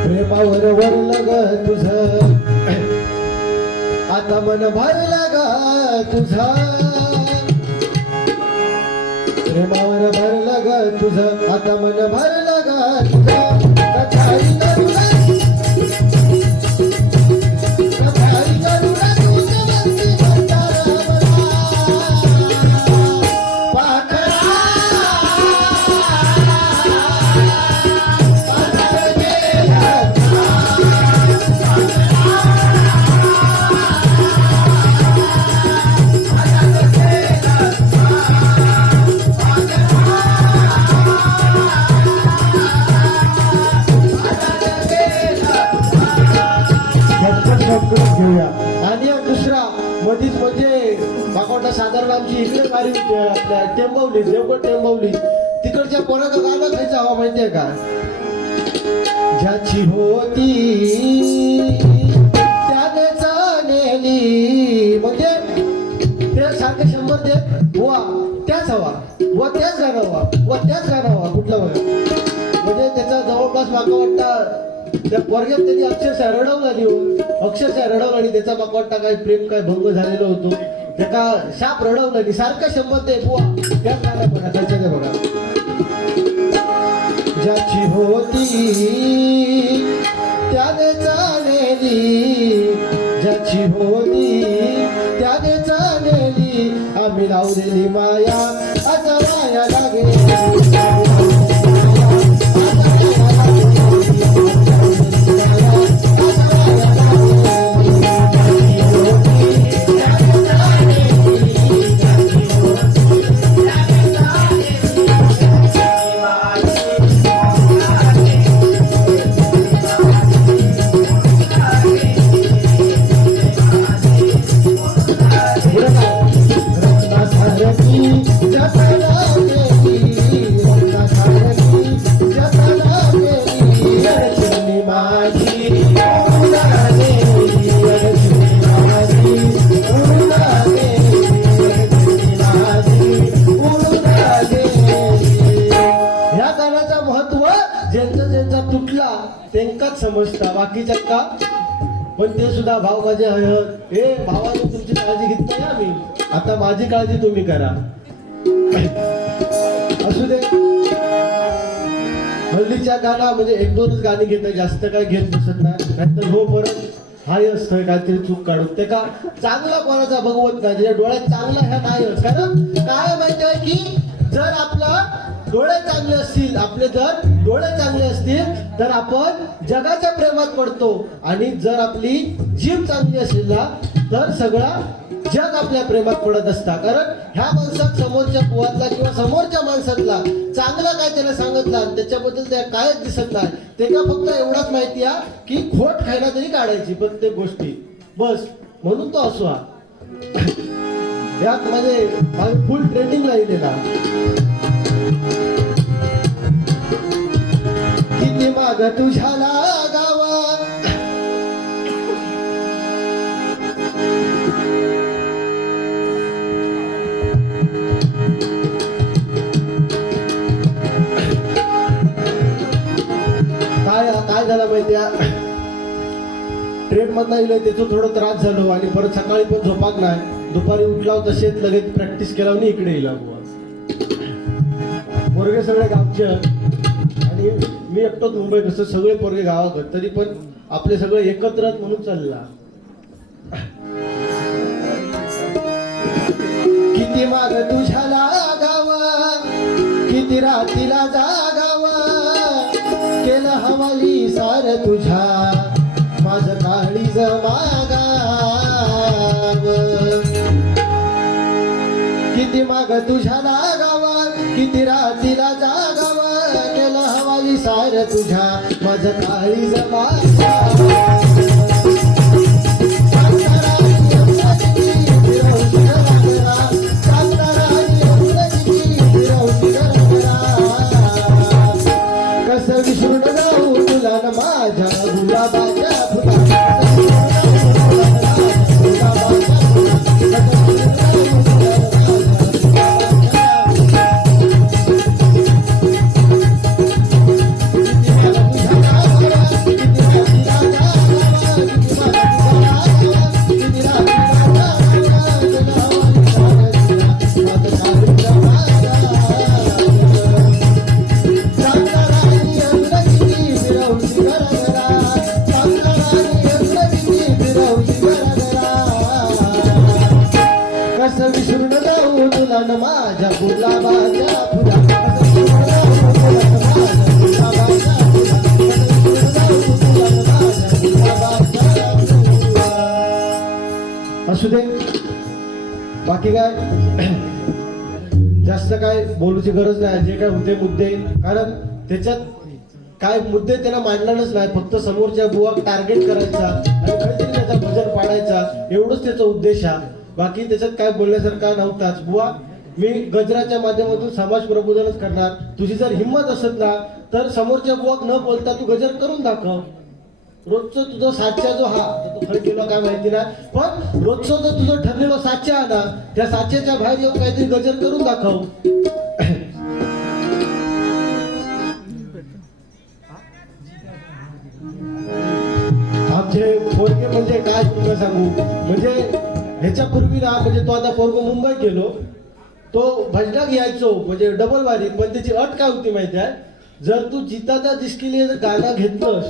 प्रेमावर वरलं ग तुझ आता मन भरलं ग तुझ प्रेमावर भरलं ग तुझ आता मन भरलं ग तुझ कथाई करुणा कथाई करुणा तुझ वंती भंडारा पाखरा घेऊया. आणि एक दुसरा मधीच म्हणजे माकोटा साधारण आमची इकडे गाडी आपल्या टेंबवली देवगड टेंबवली तिकडच्या पोराचं गाणं खायचं हवा माहितीये का ज्याची होती त्याने चालेली म्हणजे ते सारखे 100 दे वा त्याच हवा व त्याच गाणं हवा व त्याच गाणं हवा कुठलं बघा म्हणजे त्याचा जवळपास माका वाटतं त्या पोरग्यात त्यांनी अक्षरशः रडवला देऊ अक्षरशः रडवला आणि त्याचा माका वाटतं काय प्रेम काय भंग झालेलं होतो त्याचा शाप रडवला आणि सारखा 100 दे बुवा त्याच गाणं बघा त्याच्या ते बघा ज्याची होती त्याने चालेली ज्याची होती त्याने चालेली आम्ही लावलेली माया आता माया लागेल त्यांकाच समजता बाकीच्या का पण ते सुद्धा भाव माझे हळद हे भावाने तुमची काळजी घेत नाही आम्ही आता माझी काळजी तुम्ही करा असू दे हल्लीच्या गाणा म्हणजे 1-2च गाणी घेत जास्त काय घेत बसत नाही नाहीतर हो परत हाय असतं काहीतरी चूक काढून ते का चांगला कोणाचा भगवत नाही ज्या डोळ्यात चांगला ह्या नाही कारण काय माहिती आहे की जर आपलं डोळे चांगले असतील आपले जर डोळे चांगले असतील तर आपण जगाच्या प्रेमात पडतो आणि जर आपली जीभ चांगली असेल ना तर सगळा जग आपल्या प्रेमात पडत असता कारण ह्या माणसात समोरच्या बुवातला किंवा समोरच्या माणसातला चांगला काय त्याला सांगितलं आणि त्याच्याबद्दल त्या कायच दिसत नाही ते का फक्त एवढाच माहिती आहे की खोट खायला तरी काढायची प्रत्येक गोष्टी बस म्हणून तो असो यात माझे फुल ट्रेनिंग राहिलेला किती माग तुझ्याला गावा काय झालं माहितीया ट्रेन मधनं येईल त्याचं थोडं त्रास झालो आणि परत सकाळी पण झोपाक नाही दुपारी उठला तसेच लगेच प्रॅक्टिस केला आणि इकडे येईल पोरगे सगळे गावचे आणि मी एकटोच मुंबई कसं सगळे पोरगे गावात तरी पण आपले सगळे एकत्र म्हणून चालला किती माग तुझ्याला गावा किती रात्रीला जागावा केलं हवाली सार तुझ्या माझं काळीज मागाव किती माग तुझ्याला गावा किती रात्रीला जागावा केलं हवाली सार तुझ्या माझं काळीज मागाव विसरून जाऊ तुला न माझ्या गुलाबाच्या फुला असू दे, बाकी काय जास्त काय बोलूची गरज नाही. जे काय होते मुद्दे, कारण त्याच्यात काय मुद्दे त्यांना मांडणारच नाही, फक्त समोरच्या बुवा टार्गेट करायचा आणि काहीतरी त्याचा भजन पाडायचा, एवढंच त्याचा उद्देश आहे. बाकी त्याच्यात काय बोलण्यासारखा नव्हताच. बुवा मी गजराच्या माध्यमातून समाज प्रबोधनच करणार. तुझी जर हिंमत असत ना तर समोरच्या बुवाक न बोलता तू गजर करून दाखव. रोजचं तुझं साच्या जो हा तो खरं केलं काय माहिती नाही, पण रोजचं जो तुझं ठरलेलं साच्या आहे ना, त्या साच्याच्या बाहेर येऊन काहीतरी गजर करून दाखव. आमचे पोरगे म्हणजे काय तुला सांगू, म्हणजे ह्याच्यापूर्वी ना, म्हणजे तो आता पोरगो मुंबईत गेलो, तो भजनाक यायचो म्हणजे डबल वारी, पण त्याची अट काय होती माहिती आहे, जर तू जिताचा दिसकीले जर गाणं घेतलंस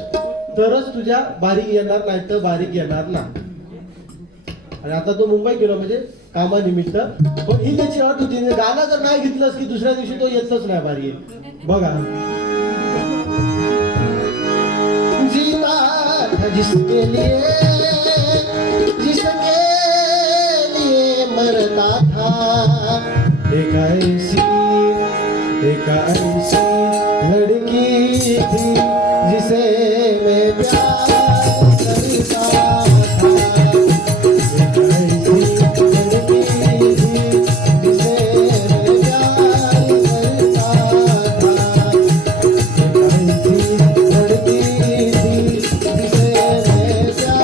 तरच तुझ्या बारीक येणार, नाही तर बारीक येणार ना. आणि आता तो मुंबई गेलो म्हणजे कामानिमित्त, पण ही त्याची अट होती, गाणं जर नाही घेतलंस की दुसऱ्या दिवशी तो येतच नाही बारीक. बघा, जीता जिसके लिए मरता था, एक ऐसी लड़की थी जिसे मैं प्यार करता था, एक ऐसी लड़की थी जिसे मैं प्यार करता था, एक ऐसी लड़की थी जिसे मैं प्यार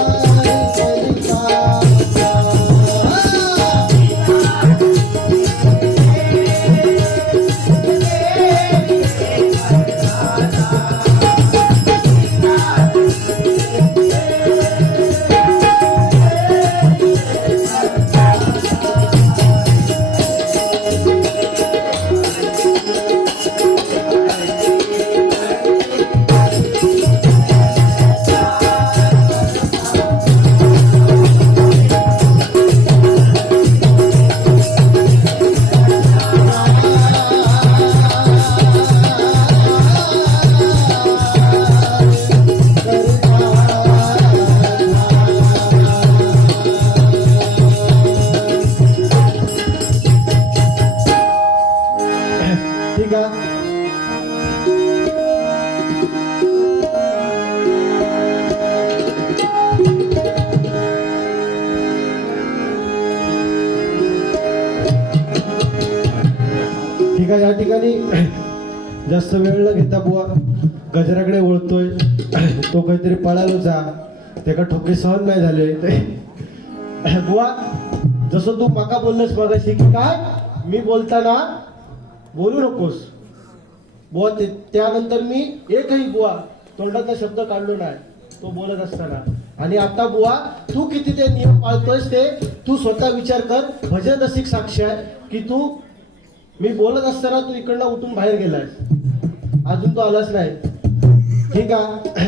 करता था. ठीक आहे. ठीक आहे, या ठिकाणी जास्त वेळ न घेता बुवा गजराकडे वळतोय. तो काहीतरी पळालो जा, त्याका ठोके सहन नाही झाले. बुवा जसं तू माका बोललंस मगाशी की काय मी बोलताना बोलू नकोस बुवा, त्यानंतर मी एकही बुवा तोंडाचा शब्द काढलो नाही तो बोलत असताना. आणि आता बुवा तू किती ते नियम पाळतोयस ते तू स्वतः विचार कर. भजन रसिक साक्ष आहे की तू मी बोलत असताना तू इकडनं उठून बाहेर गेलायस, अजून तो आलाच नाही. ठीक आहे,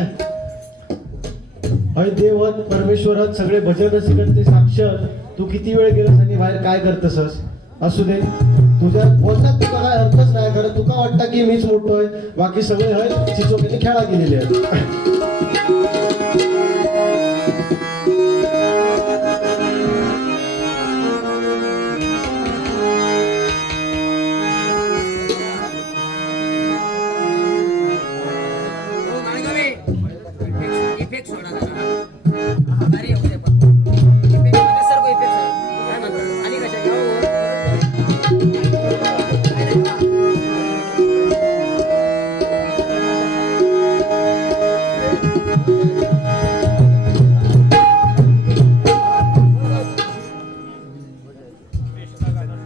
हय देवत परमेश्वरत सगळे भजन रसिकांचे साक्ष, तू किती वेळ गेलास आणि बाहेर काय करतसस. असू दे, तुझ्या बोलण्यात तुका काय अर्थच नाही, कारण तुका वाटतं की मीच मोठोय, बाकी सगळे हय चिचोक्याने खेळा गेलेले आहेत.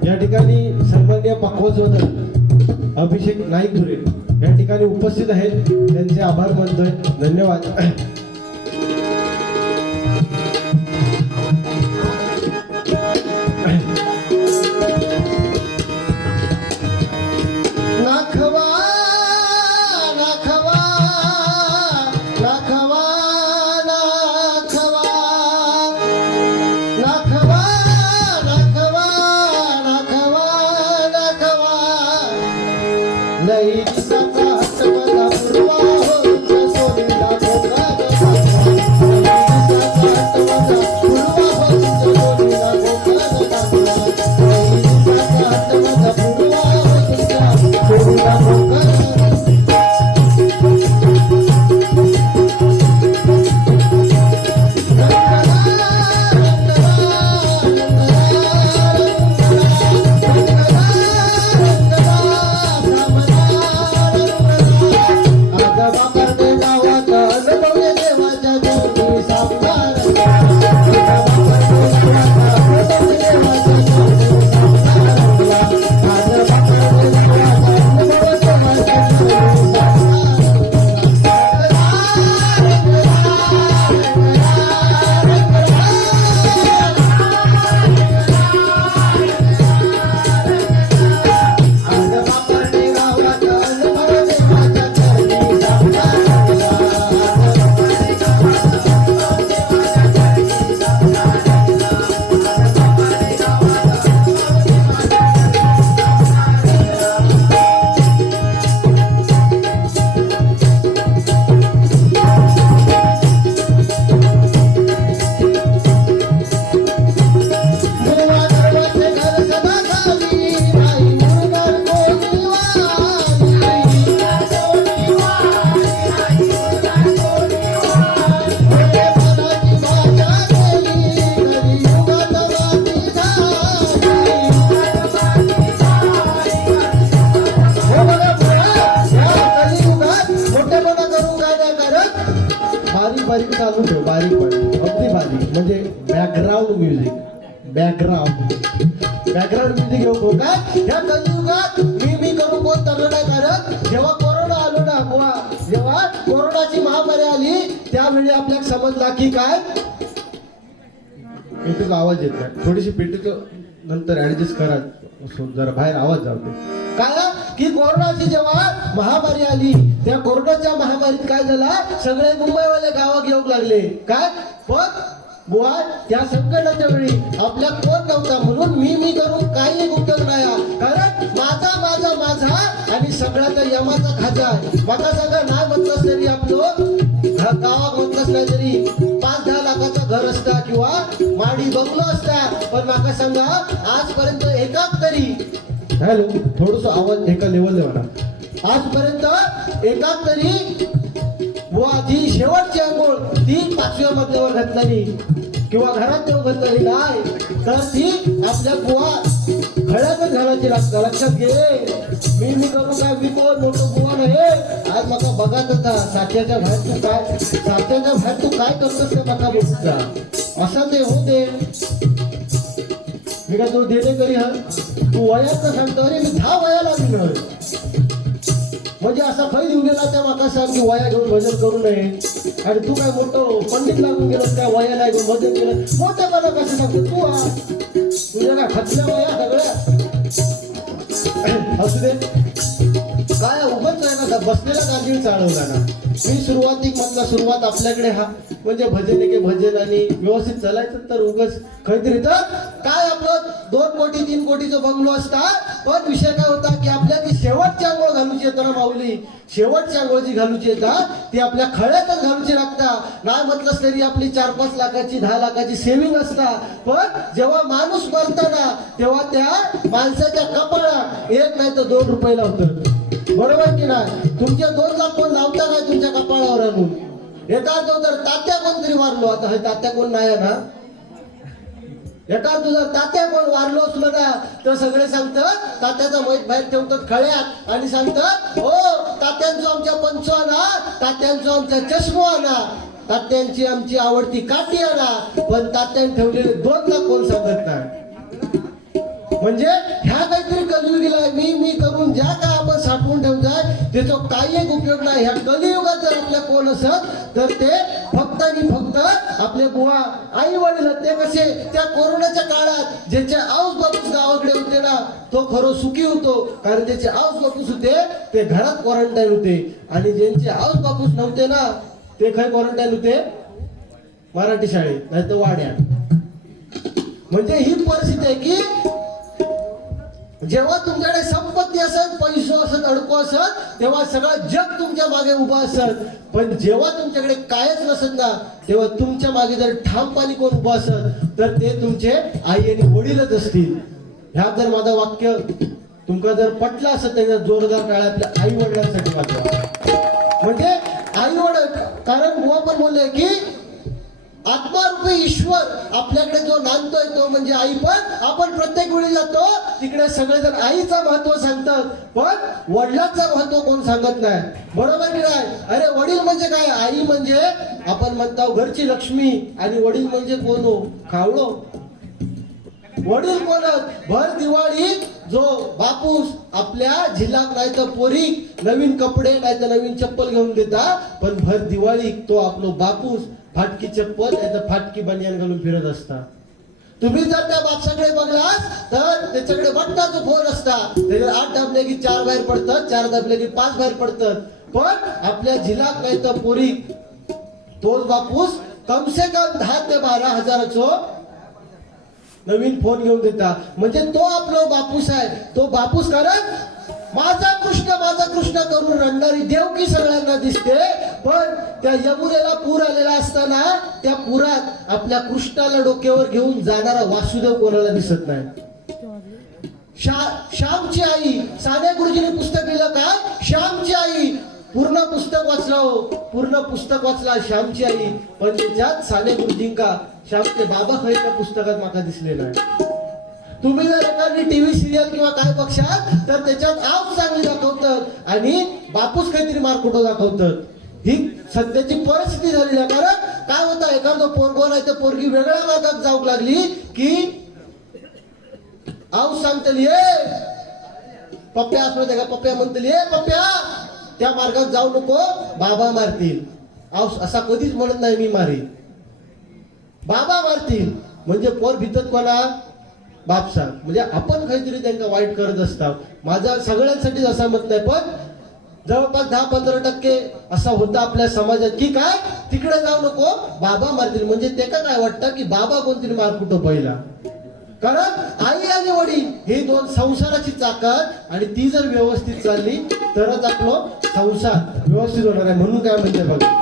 या ठिकाणी सन्माननीय पक्वजोदक अभिषेक नाईक धुरे या ठिकाणी उपस्थित आहेत, त्यांचे आभार मानतोय. धन्यवाद. नाखवा नाखवा नाखवा नाखवा नाखवा नाखवा नाखवा नाखवा लई दिसाचा हटवला पूर्वा हो सोनीला बारीक बारीक चालू ठेव, बारीक बारीक, अगदी बारीक, म्हणजे बॅकग्राऊंड म्युझिक. बॅकग्राऊंड म्युझिक घेऊ काय. ह्या कलियुगात मी करून कोण तरुण नाही करत. जेव्हा कोरोना आलो ना बुवा, जेव्हा कोरोनाची महामारी आली त्यावेळी आपल्याला समजला की काय. पेटीचा आवाज येत नाही, थोडीशी पेटीचं नंतर ऍडजस्ट करा, जरा बाहेर आवाज जाते. काय की कोरोनाची जेव्हा महामारी आली त्या कोरोनाच्या महामारीत काय झाला, सगळे मुंबईवाले गावात येऊ लागले. काय पण बुवा त्या संकटाच्या वेळी आपल्या कोण नव्हता, म्हणून मी करून काही उपयोग नाही. कारण माझा माझा माझा आणि सगळ्याचा यमाचा खाजा. मला सगळं नाही म्हटलं तरी आपलं गावात म्हटलंच नाही तरी 5-10 लाखाचं घर असता किंवा माडी बंगलो असता, पण माका सांगा आजपर्यंत एकाच तरी, हॅलो थोडस आवाज एका लेवल म्हणा, आजपर्यंत एकाच तरी बुवा जी शेवटची अंघोळ ती 5व्या मजल्यावर घातलेली किंवा घरात जेव्हा घातलेली नाही, तर ती आपल्या बुवा खळ्यातच घालायची लागतं. लक्षात घे, मी करू काय, मी कोण मोठं बुवा नाही. आज मका बघत होता साच्याच्या बाहेर तू काय, साच्याच्या बाहेर तू काय करतोस ते मका बघून जा. असं ते होते मी काय तो देणे करी हा तू वयाचं सांगतो, अरे मी 10 वयाला निघणार, म्हणजे असा खै देऊन गेला त्या माका सांग की वया घेऊन भजन करू नये. आणि तू काय मोठं पंडित लागून गेलं त्या वयाला घेऊन भजन केलं, मोठ्यापणा कसं सांगतो तू. हा तुझ्या काय खचल्या वया सगळ्या असू दे, काय उभंच आहे ना, बसलेला गांधीळ चालवला ना. मी सुरुवातीक म्हटलं सुरुवात आपल्याकडे हा म्हणजे भजन एके भजन आणि व्यवस्थित चालायचं, तर उगाच काहीतरी तर काय आपलं 2 कोटी 3 कोटीचं बंगलो असता, पण विषय काय होता की आपल्या ती शेवटची आंघोळ घालूची येतं ना माऊली, शेवटची आंघोळ जी घालूची येतात ती आपल्या खळ्यातच घालूची लागता. नाही म्हटलंच तरी आपली 4-5 लाखाची 10 लाखाची सेविंग असता, पण जेव्हा माणूस मरतो ना तेव्हा त्या माणसाच्या कपाळात 1 नाही तर 2 रुपये लावतं. बरोबर की नाही. तुमच्या 2 लाख कोण लावता काय तुमच्या कपाळावर आणून. एखाद जर तात्या कोणतरी वारलो, आता हे तात्या कोण नाही ना, एखाद जर तात्या कोण वारलो असलो ना तर सगळे सांगतात तात्याचा मैत बाहेर ठेवतात खळ्यात आणि सांगतात हो तात्यांचो आमच्या पंचो आणा, तात्यांचो आमचा चष्मो आणा, तात्यांची आमची आवडती काठी आणा, पण तात्याने ठेवलेले 2 लाख कोण सांगत नाही. म्हणजे ह्या काहीतरी कलियुगीला मी करून ज्या काय आपण साठवून ठेवताय त्याचा काही एक उपयोग नाही. ह्या कलियुगात जर आपल्या कोण असत तर ते फक्त आणि फक्त आपले बुवा आई वडील. ते कसे त्या कोरोनाच्या काळात ज्याचे आऊस बापूस गावाकडे होते ना तो खरो सुखी होतो, कारण त्याचे आऊस बापूस होते ते घरात क्वारंटाईन होते, आणि ज्यांचे आऊस बापूस नव्हते ना ते खय क्वारंटाईन होते मराठी शाळेत नाही तर वाड्यात. म्हणजे ही परिस्थिती आहे की जेव्हा तुमच्याकडे संपत्ती असत, पैसो असत, अडको असत, तेव्हा सगळं जग तुमच्या मागे उभा असत. पण जेव्हा तुमच्याकडे कायच नसत ना तेव्हा तुमच्या मागे जर ठामपणे कोण उभा असत तर ते तुमचे आई आणि वडीलच असतील. ह्यात जर माझं वाक्य तुमका जर पटलं असत त्याचा जोरदार टाळ्या आपल्या आई वडिलांसाठी वाजवा. म्हणजे आई वडील, कारण बुवा पण बोलले की आत्मारूपी ईश्वर आपल्याकडे जो नांदतोय तो म्हणजे आई. पण आपण प्रत्येक वेळी जातो तिकडे सगळेजण आईचं महत्व सांगतात, पण वडिलांचं महत्व कोण सांगत नाही. बरोबर की नाही. अरे वडील म्हणजे काय, आई म्हणजे आपण म्हणतो घरची लक्ष्मी, आणि वडील म्हणजे कोण हो, खावळो. वडील कोणच भर दिवाळीत जो बापूस आपल्या झिलाक नाही तर पोरी नवीन कपडे नाही तर नवीन चप्पल घेऊन देता, पण भर दिवाळी तो आपलो बापूस फाटकी चप्पल नाही तर फाटकी बनियान घालून फिरत असता. तुम्ही जर त्या बापसाकडे बघलात तर त्याच्याकडे बटनाचा फोन असता, त्याच्यात 8 दाबले की 4 बाहेर पडतात, 4 दाबले की 5 बाहेर पडतात. पण आपल्या झिलाक नाही तर पोरी तोच बापूस कम से कम 10 ते 12 हजाराचो नवीन फोन घेऊन देता. म्हणजे तो आपला बापूस आहे. तो बापूस कारण माझा कृष्ण करून रडणारी देवकी सगळ्यांना दिसते, पण त्या यमुनेला पूर आलेला असताना त्या पुरात आपल्या कृष्णाला डोक्यावर घेऊन जाणारा वासुदेव कोणाला दिसत नाही. श्यामची आई, साने गुरुजीने पुस्तक लिहिलं काय, श्यामची आई. पूर्ण पुस्तक वाचला हो, पूर्ण पुस्तक वाचला श्यामची आई, पण त्याच्यात साने गुरुजींका श्यामचे बाबा खय त्या पुस्तकात माका दिसले नाही. तुम्ही जर एखादी टीव्ही सिरियल किंवा काय बघशाल तर त्याच्यात आव चांगली दाखवतात आणि बापूस काहीतरी मारकुटो दाखवतात. ही सध्याची परिस्थिती झालेली आहे. कारण काय होतं, एखादं पोरगो नाही तर पोरगी वेगळ्या मार्गात जाऊ लागली की आऊ सांगतली पप्प्या असं का, पप्प्या म्हणतली पप्प्या त्या मार्गात जाऊ नको, बाबा मारतील. आऊ असा कधीच म्हणत नाही मी मारी, बाबा मारतील. म्हणजे पोर भितत कोणा, बापसा. म्हणजे आपण काहीतरी त्यांना वाईट करत असतात. माझा सगळ्यांसाठी असा मत नाही, पण जवळपास 10-15% असा होता आपल्या समाजात की काय तिकडे जाऊ नको, बाबा मारतील. म्हणजे ते काय वाटतं की बाबा कोणतरी मार कुठं पहिला. कारण आई आणि वडील हे दोन संसाराची ताकद, आणि ती जर व्यवस्थित चालली तरच आपलं संसार व्यवस्थित होणार आहे. म्हणून काय म्हणते बघा,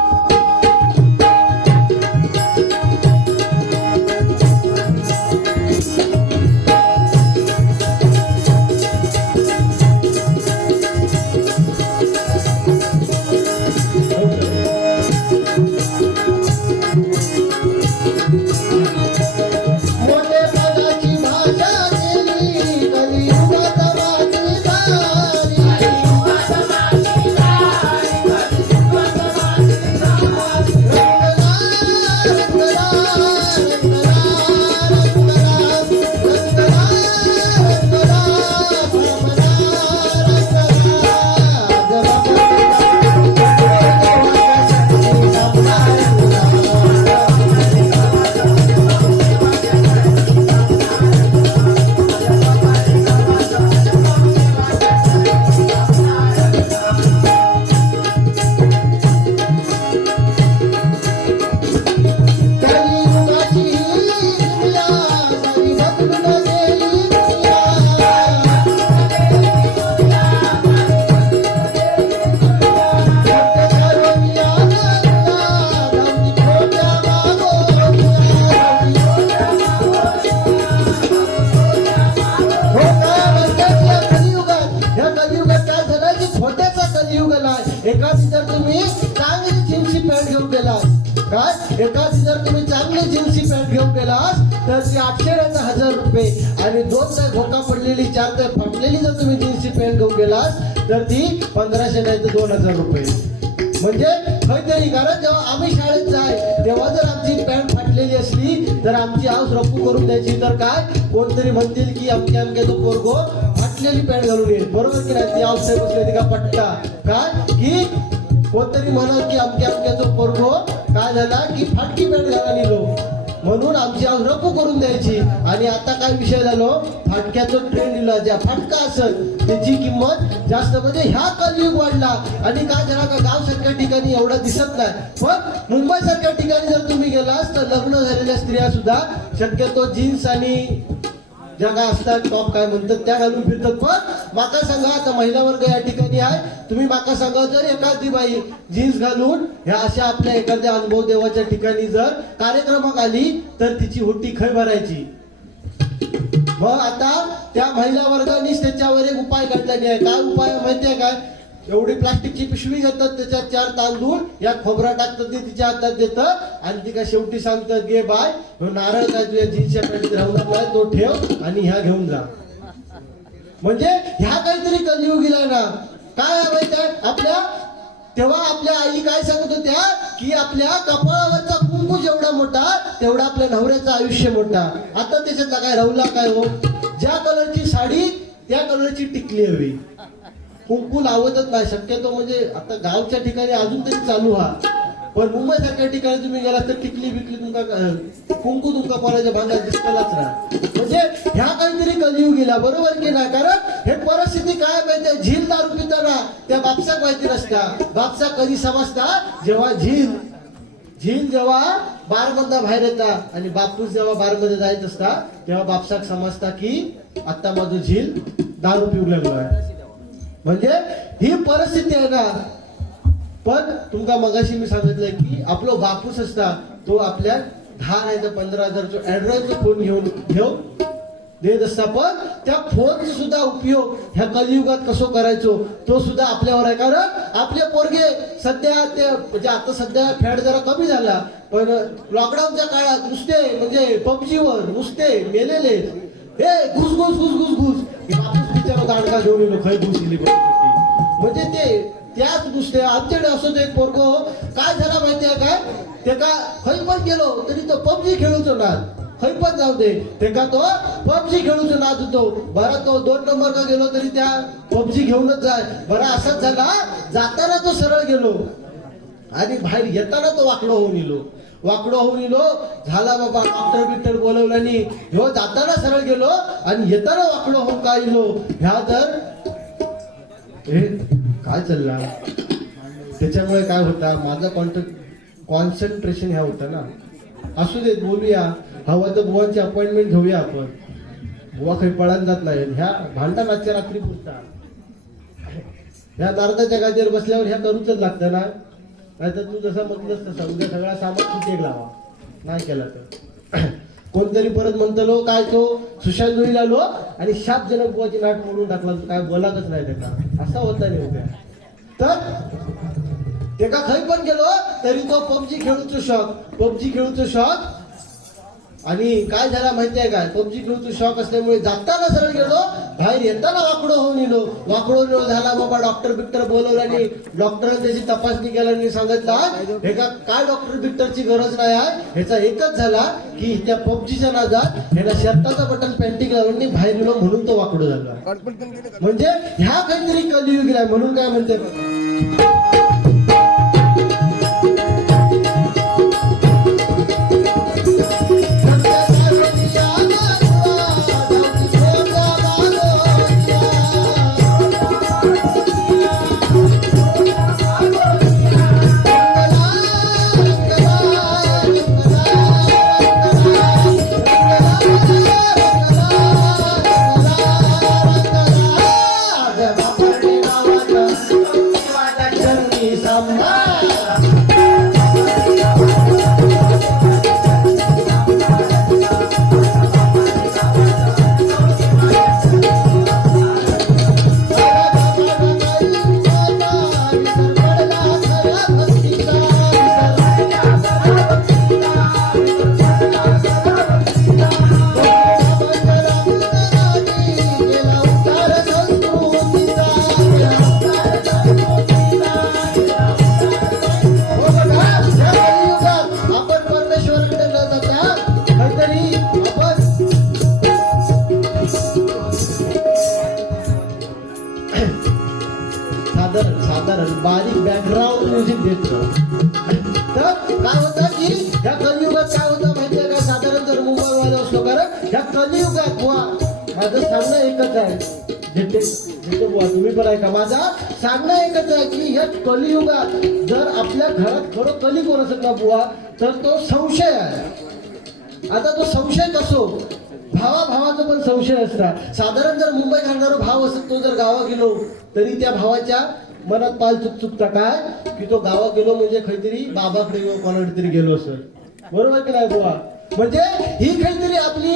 एखादी जर तुम्ही चांगली जीन्सची पॅन्ट घेऊन गेलास, काय एखादी जर तुम्ही चांगली जीन्सची पॅन्ट घेऊन गेलास तर ती 800-1000 रुपये, आणि 2 तास धोका पडलेली 4 तास फाटलेली जर तुम्ही जीन्सची पॅन्ट घेऊन गेलास तर ती 1500 नाही तर 2000 रुपये. म्हणजे काहीतरी. कारण जेव्हा आम्ही शाळेत जाय तेव्हा जर आमची पॅन्ट फाटलेली असली तर आमची हाऊस रफू करून द्यायची. तर काय कोणतरी म्हणतील की अमक्या तो पोरगो फाटलेली पॅन्ट घालून येईल, बरोबर की नाही. ती हाऊस बसली का पट्टा, काय की कोणतरी म्हणत की अमक्या तो पोरगो काय झाला की फाटकी पॅन्ट घाला निघलो, म्हणून आमची हाऊस रफू करून द्यायची. आणि आता काय विषय झालो, फाटक्याचं ट्रेंड दिला. ज्या फाटका असेल त्याची किंमत जास्त. म्हणजे ह्या कलयुग वाढला. आणि काय झाला का गाव सारख्या ठिकाणी एवढा दिसत नाही, पण मुंबई सारख्या ठिकाणी जर तुम्ही गेलास तर लग्न झालेल्या स्त्रिया सुद्धा शक्यतो जीन्स आणि ज्या काय असतात टॉप काय म्हणतात त्या घालून फिरतात. पण माका सांगा, आता महिला वर्ग या ठिकाणी आहे, तुम्ही माका सांगा जर एखादी बाई जीन्स घालून ह्या अशा आपल्या एखाद्या अनुभव देवाच्या ठिकाणी जर कार्यक्रमात आली तर तिची हुट्टी खै भरायची. मग आता त्या महिला वर्गानेच त्याच्यावर एक उपाय काढलेला आहे. काय उपाय माहितीये काय, एवढी प्लास्टिकची पिशवी घेतात, त्याच्यात 4 तांदूळ या खोबरा टाकतात, ते तिच्या हातात देतं, आणि ती काय शेवटी सांगतात गे बाय नारळ काय तुझ्या जीन्सच्या पॅन्टीत राहून बाय तो ठेव आणि ह्या घेऊन जा. म्हणजे ह्या काहीतरी कलियुगीला ना काय माहित आहे आपल्या. तेव्हा आपल्या आई काय सांगत होत्या की आपल्या कपाळावरचा कुंकू जेवढा मोठा तेवढा आपल्या नवऱ्याचं आयुष्य मोठा. आता त्याच्यातला काय राहुला काय हो, ज्या कलरची साडी त्या कलरची टिकली हवी, कुंकू लावतच नाही शक्यतो. म्हणजे आता गावच्या ठिकाणी अजून तरी चालू हा, पण मुंबई सारख्या ठिकाणी तुम्ही गेला तर टिकली बिकली तुमका कुंकू तुमका कोणाच्या भागात दिसताच नाही. म्हणजे ह्या काहीतरी कलियुग गेला, बरोबर की नाही. कारण हे परिस्थिती काय माहितीये, झील दारू पिताना त्या बापसाक माहिती नसता. बापसा कधी समजता जेव्हा झील जेव्हा बारमधला बाहेर येता आणि बापूस जेव्हा बारमध्ये जायच असता तेव्हा बापसाक समजता की आता माझं झील दारू पिऊ लागलो आहे. म्हणजे ही परिस्थिती आहे ना. पण तुमका मगाशी मी सांगितलंय की आपलो बापूस असता तो आपल्या 10 नाही तर 15,000 अँड्रॉइडचा फोन घेऊन देत असता. पण त्या फोनचा सुद्धा उपयोग ह्या कलियुगात कसो करायचो तो सुद्धा आपल्यावर आहे. कारण आपले पोरगे सध्या ते म्हणजे आता सध्या फॅड जरा कमी झाला, पण लॉकडाऊनच्या काळात नुसते म्हणजे पबजीवर नुसते मेलेले घुस बापूस बिचारा दांडका घेऊन येलो खै घुस इली. म्हणजे ते त्याच गोष्टी आमच्याकडे असं एक पोरगो काय झाला माहितीये काय, ते का खै पण गेलो तरी तो पबजी खेळूचो नाद, खै पण जाऊ दे ते का तो पबजी खेळूचो नाद होतो. बरा तो 2 नंबर का गेलो तरी त्या पबजी घेऊनच जाय. बरा असाच झाला, जाताना तो सरळ गेलो आणि बाहेर येताना तो वाकडो होऊन इलो झाला बाबा. डॉक्टर बिक्टर बोलवलं नाही, ह्यो जाताना सरळ गेलो आणि येताना वाकडो होऊन काय इलो. ह्या तर काय चालला. त्याच्यामुळे काय होता, माझा कॉन्सन्ट्रेशन ह्या होता ना. असू देत, बोलूया, हवं तर बुवांची अपॉइंटमेंट घेऊया आपण. बुवा काही पळायला जात नाही. ह्या भांडा मागच्या रात्री पुरता ह्या नारदाच्या गादीवर बसल्यावर ह्या करूच लागतं ना. नाहीतर तू जसं म्हटलंस तसं उद्या सगळा सामान तू लावा नाही केला तर. कोणतरी परत म्हणतलो काय तो सुशांत जोईला आलो आणि शापजनक बुवाची नाट मोडून टाकला, काय बोलातच नाही त्याचा. असा होता नाही उद्या तर ते का खै पण गेलो तरी तो पबजी खेळूचो शॉक. आणि काय झाला माहितीये काय, पबजी खेळूचो शॉक असल्यामुळे जाताना सरळ गेलो, बाहेर येताना वाकडो होऊन इलो झाला बाबा. डॉक्टर बिक्टर बोलवला आणि डॉक्टरने त्याची तपासणी केल्याने सांगितलं हे का काय डॉक्टर बिक्टरची गरज नाही आहे. ह्याचा एकच झाला की त्या पबजीच्या नादात ह्याला शर्टाचा बटन पॅन्टिंग लावून बाहेर गेलो म्हणून तो वाकडो झाला. म्हणजे ह्या काहीतरी कलियुग आहे. म्हणून काय म्हणते साधारण बारीक बॅकग्राऊंड म्युझिक देतो. तर काय होतं की ह्या कलियुगात काय होतं माहितीये का, साधारण जर मुंबईवाला असलो, कारण ह्या कलियुगात बुवा माझं सांगणं एकच आहे. जेते बुवा तुम्ही पण ऐका, माझा सांगणं एकच आहे की या कलियुगात जर आपल्या घरात खरं कली कोण असेल ना बुवा, तर तो संशय आहे. आता तो संशय कसो, भावाचा पण संशय असतात. साधारण जर मुंबई घालणारा भाव असत, तो जर गावा गेलो तरी त्या भावाच्या मनात पाल चुकता काय की तो गावा गेलो म्हणजे काहीतरी बाबाकडे कोणाकडे तरी गेलो असत. बरोबर की नाही बुवा. म्हणजे ही काहीतरी आपली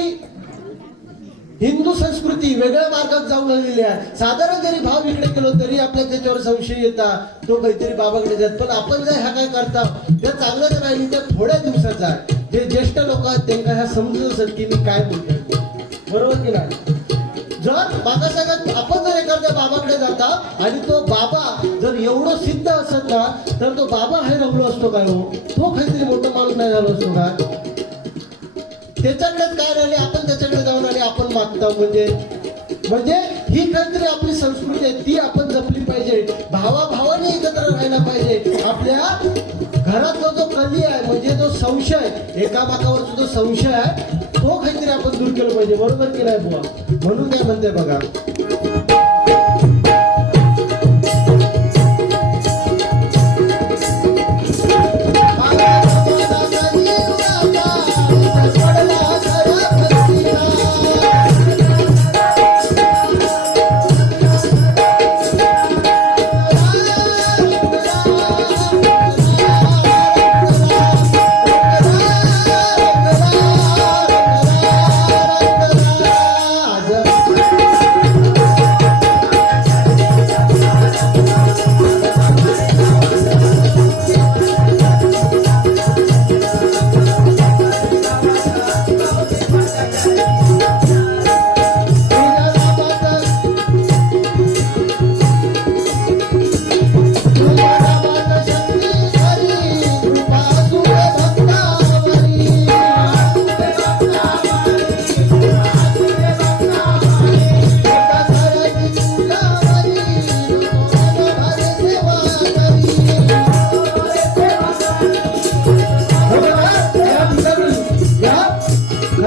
हिंदू संस्कृती वेगळ्या मार्गात जाऊन आलेली आहे. साधारण जरी भाव इकडे गेलो तरी आपल्या त्याच्यावर संशय येतात, तो काहीतरी बाबाकडे जात. पण आपण जर ह्या काय करता त्या चांगलंच नाही, त्या थोड्या दिवसाचा आहे. जे ज्येष्ठ लोक आहेत त्यांना ह्या समजत असत की मी काय बोलतो. बरोबर की नाही. जर मागा सांगत आपण जर एखाद्या बाबाकडे जाता आणि तो बाबा जर एवढं सिद्ध असत ना, तर तो बाबा हे रमलो असतो काय हो, तो काहीतरी मोठा माणूस नाही झालो असतो का. त्याच्याकडेच काय राहिले, आपण त्याच्याकडे जाऊन आणि आपण मागता. म्हणजे ही काहीतरी आपली संस्कृती आहे, ती आपण जपली पाहिजे. भावाभावाने एकत्र राहायला पाहिजे. आपल्या घरातला जो कली आहे म्हणजे जो संशय, एकामेकावरचा जो संशय आहे तो काहीतरी आपण दूर केलं पाहिजे. बरोबर की नाही बुवा. म्हणून काय म्हणते बघा,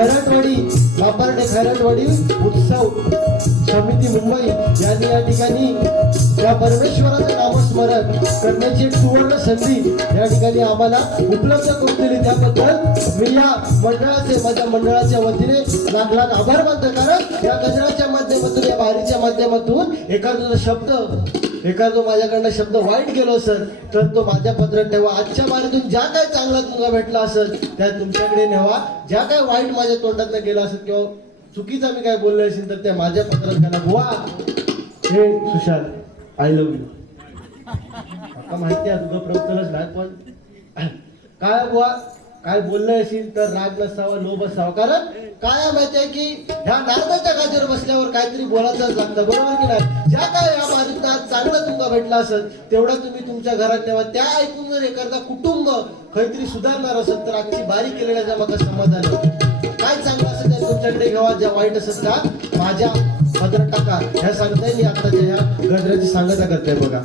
खैराटवाडी बापार्डे खैराटवाडी उत्सव समिती मुंबई यांनी या ठिकाणी त्या परमेश्वराचं नामस्मरण करण्याची एक सुवर्ण संधी या ठिकाणी आम्हाला उपलब्ध करून दिली. त्याबद्दल मी या मंडळाचे माझ्या मंडळाच्या वतीने लाख लाख आभार मानतो. कारण या गजराच्या माध्यमातून या वारीच्या माध्यमातून एखादं माझ्याकडनं शब्द वाईट गेलो असेल तर तो माझ्या पत्रात ठेवा. आजच्या वारीतून ज्या काय चांगला तुम्हाला भेटला असेल त्या तुमच्याकडे नेवा. ज्या काय वाईट माझ्या तोंडातनं गेला असेल किंवा चुकीचा मी काय बोललो असेल तर त्या माझ्या पत्रात घाला. बुवा हे सुशांत आय लव्ह यू. आता माहिती आहे तुझं प्रवचनच नाही पण काय बुवा काय बोललं असेल तर राग नसावा लोभ असावा. कारण काय माहिती आहे की ह्या नारदाच्या गादीवर बसल्यावर काहीतरी बोलायचंच लागतं बरोबर की नाही. ज्या काय या मालिका चांगलं तुम्हाला भेटला असेल तेवढा तुम्ही तुमच्या घरात ठेवा. त्या ऐकून जर एखादा कुटुंब काहीतरी सुधारणार असेल तर आजची बारी केलेल्या माका समाधान काय चांगलं असेल त्या तुमच्याकडे घ्यावा. ज्या वाईट असेल त्या माझ्या पदरात टाका. ह्या सांगताय मी आताच्या ह्या गजराची सांगता करताय बघा.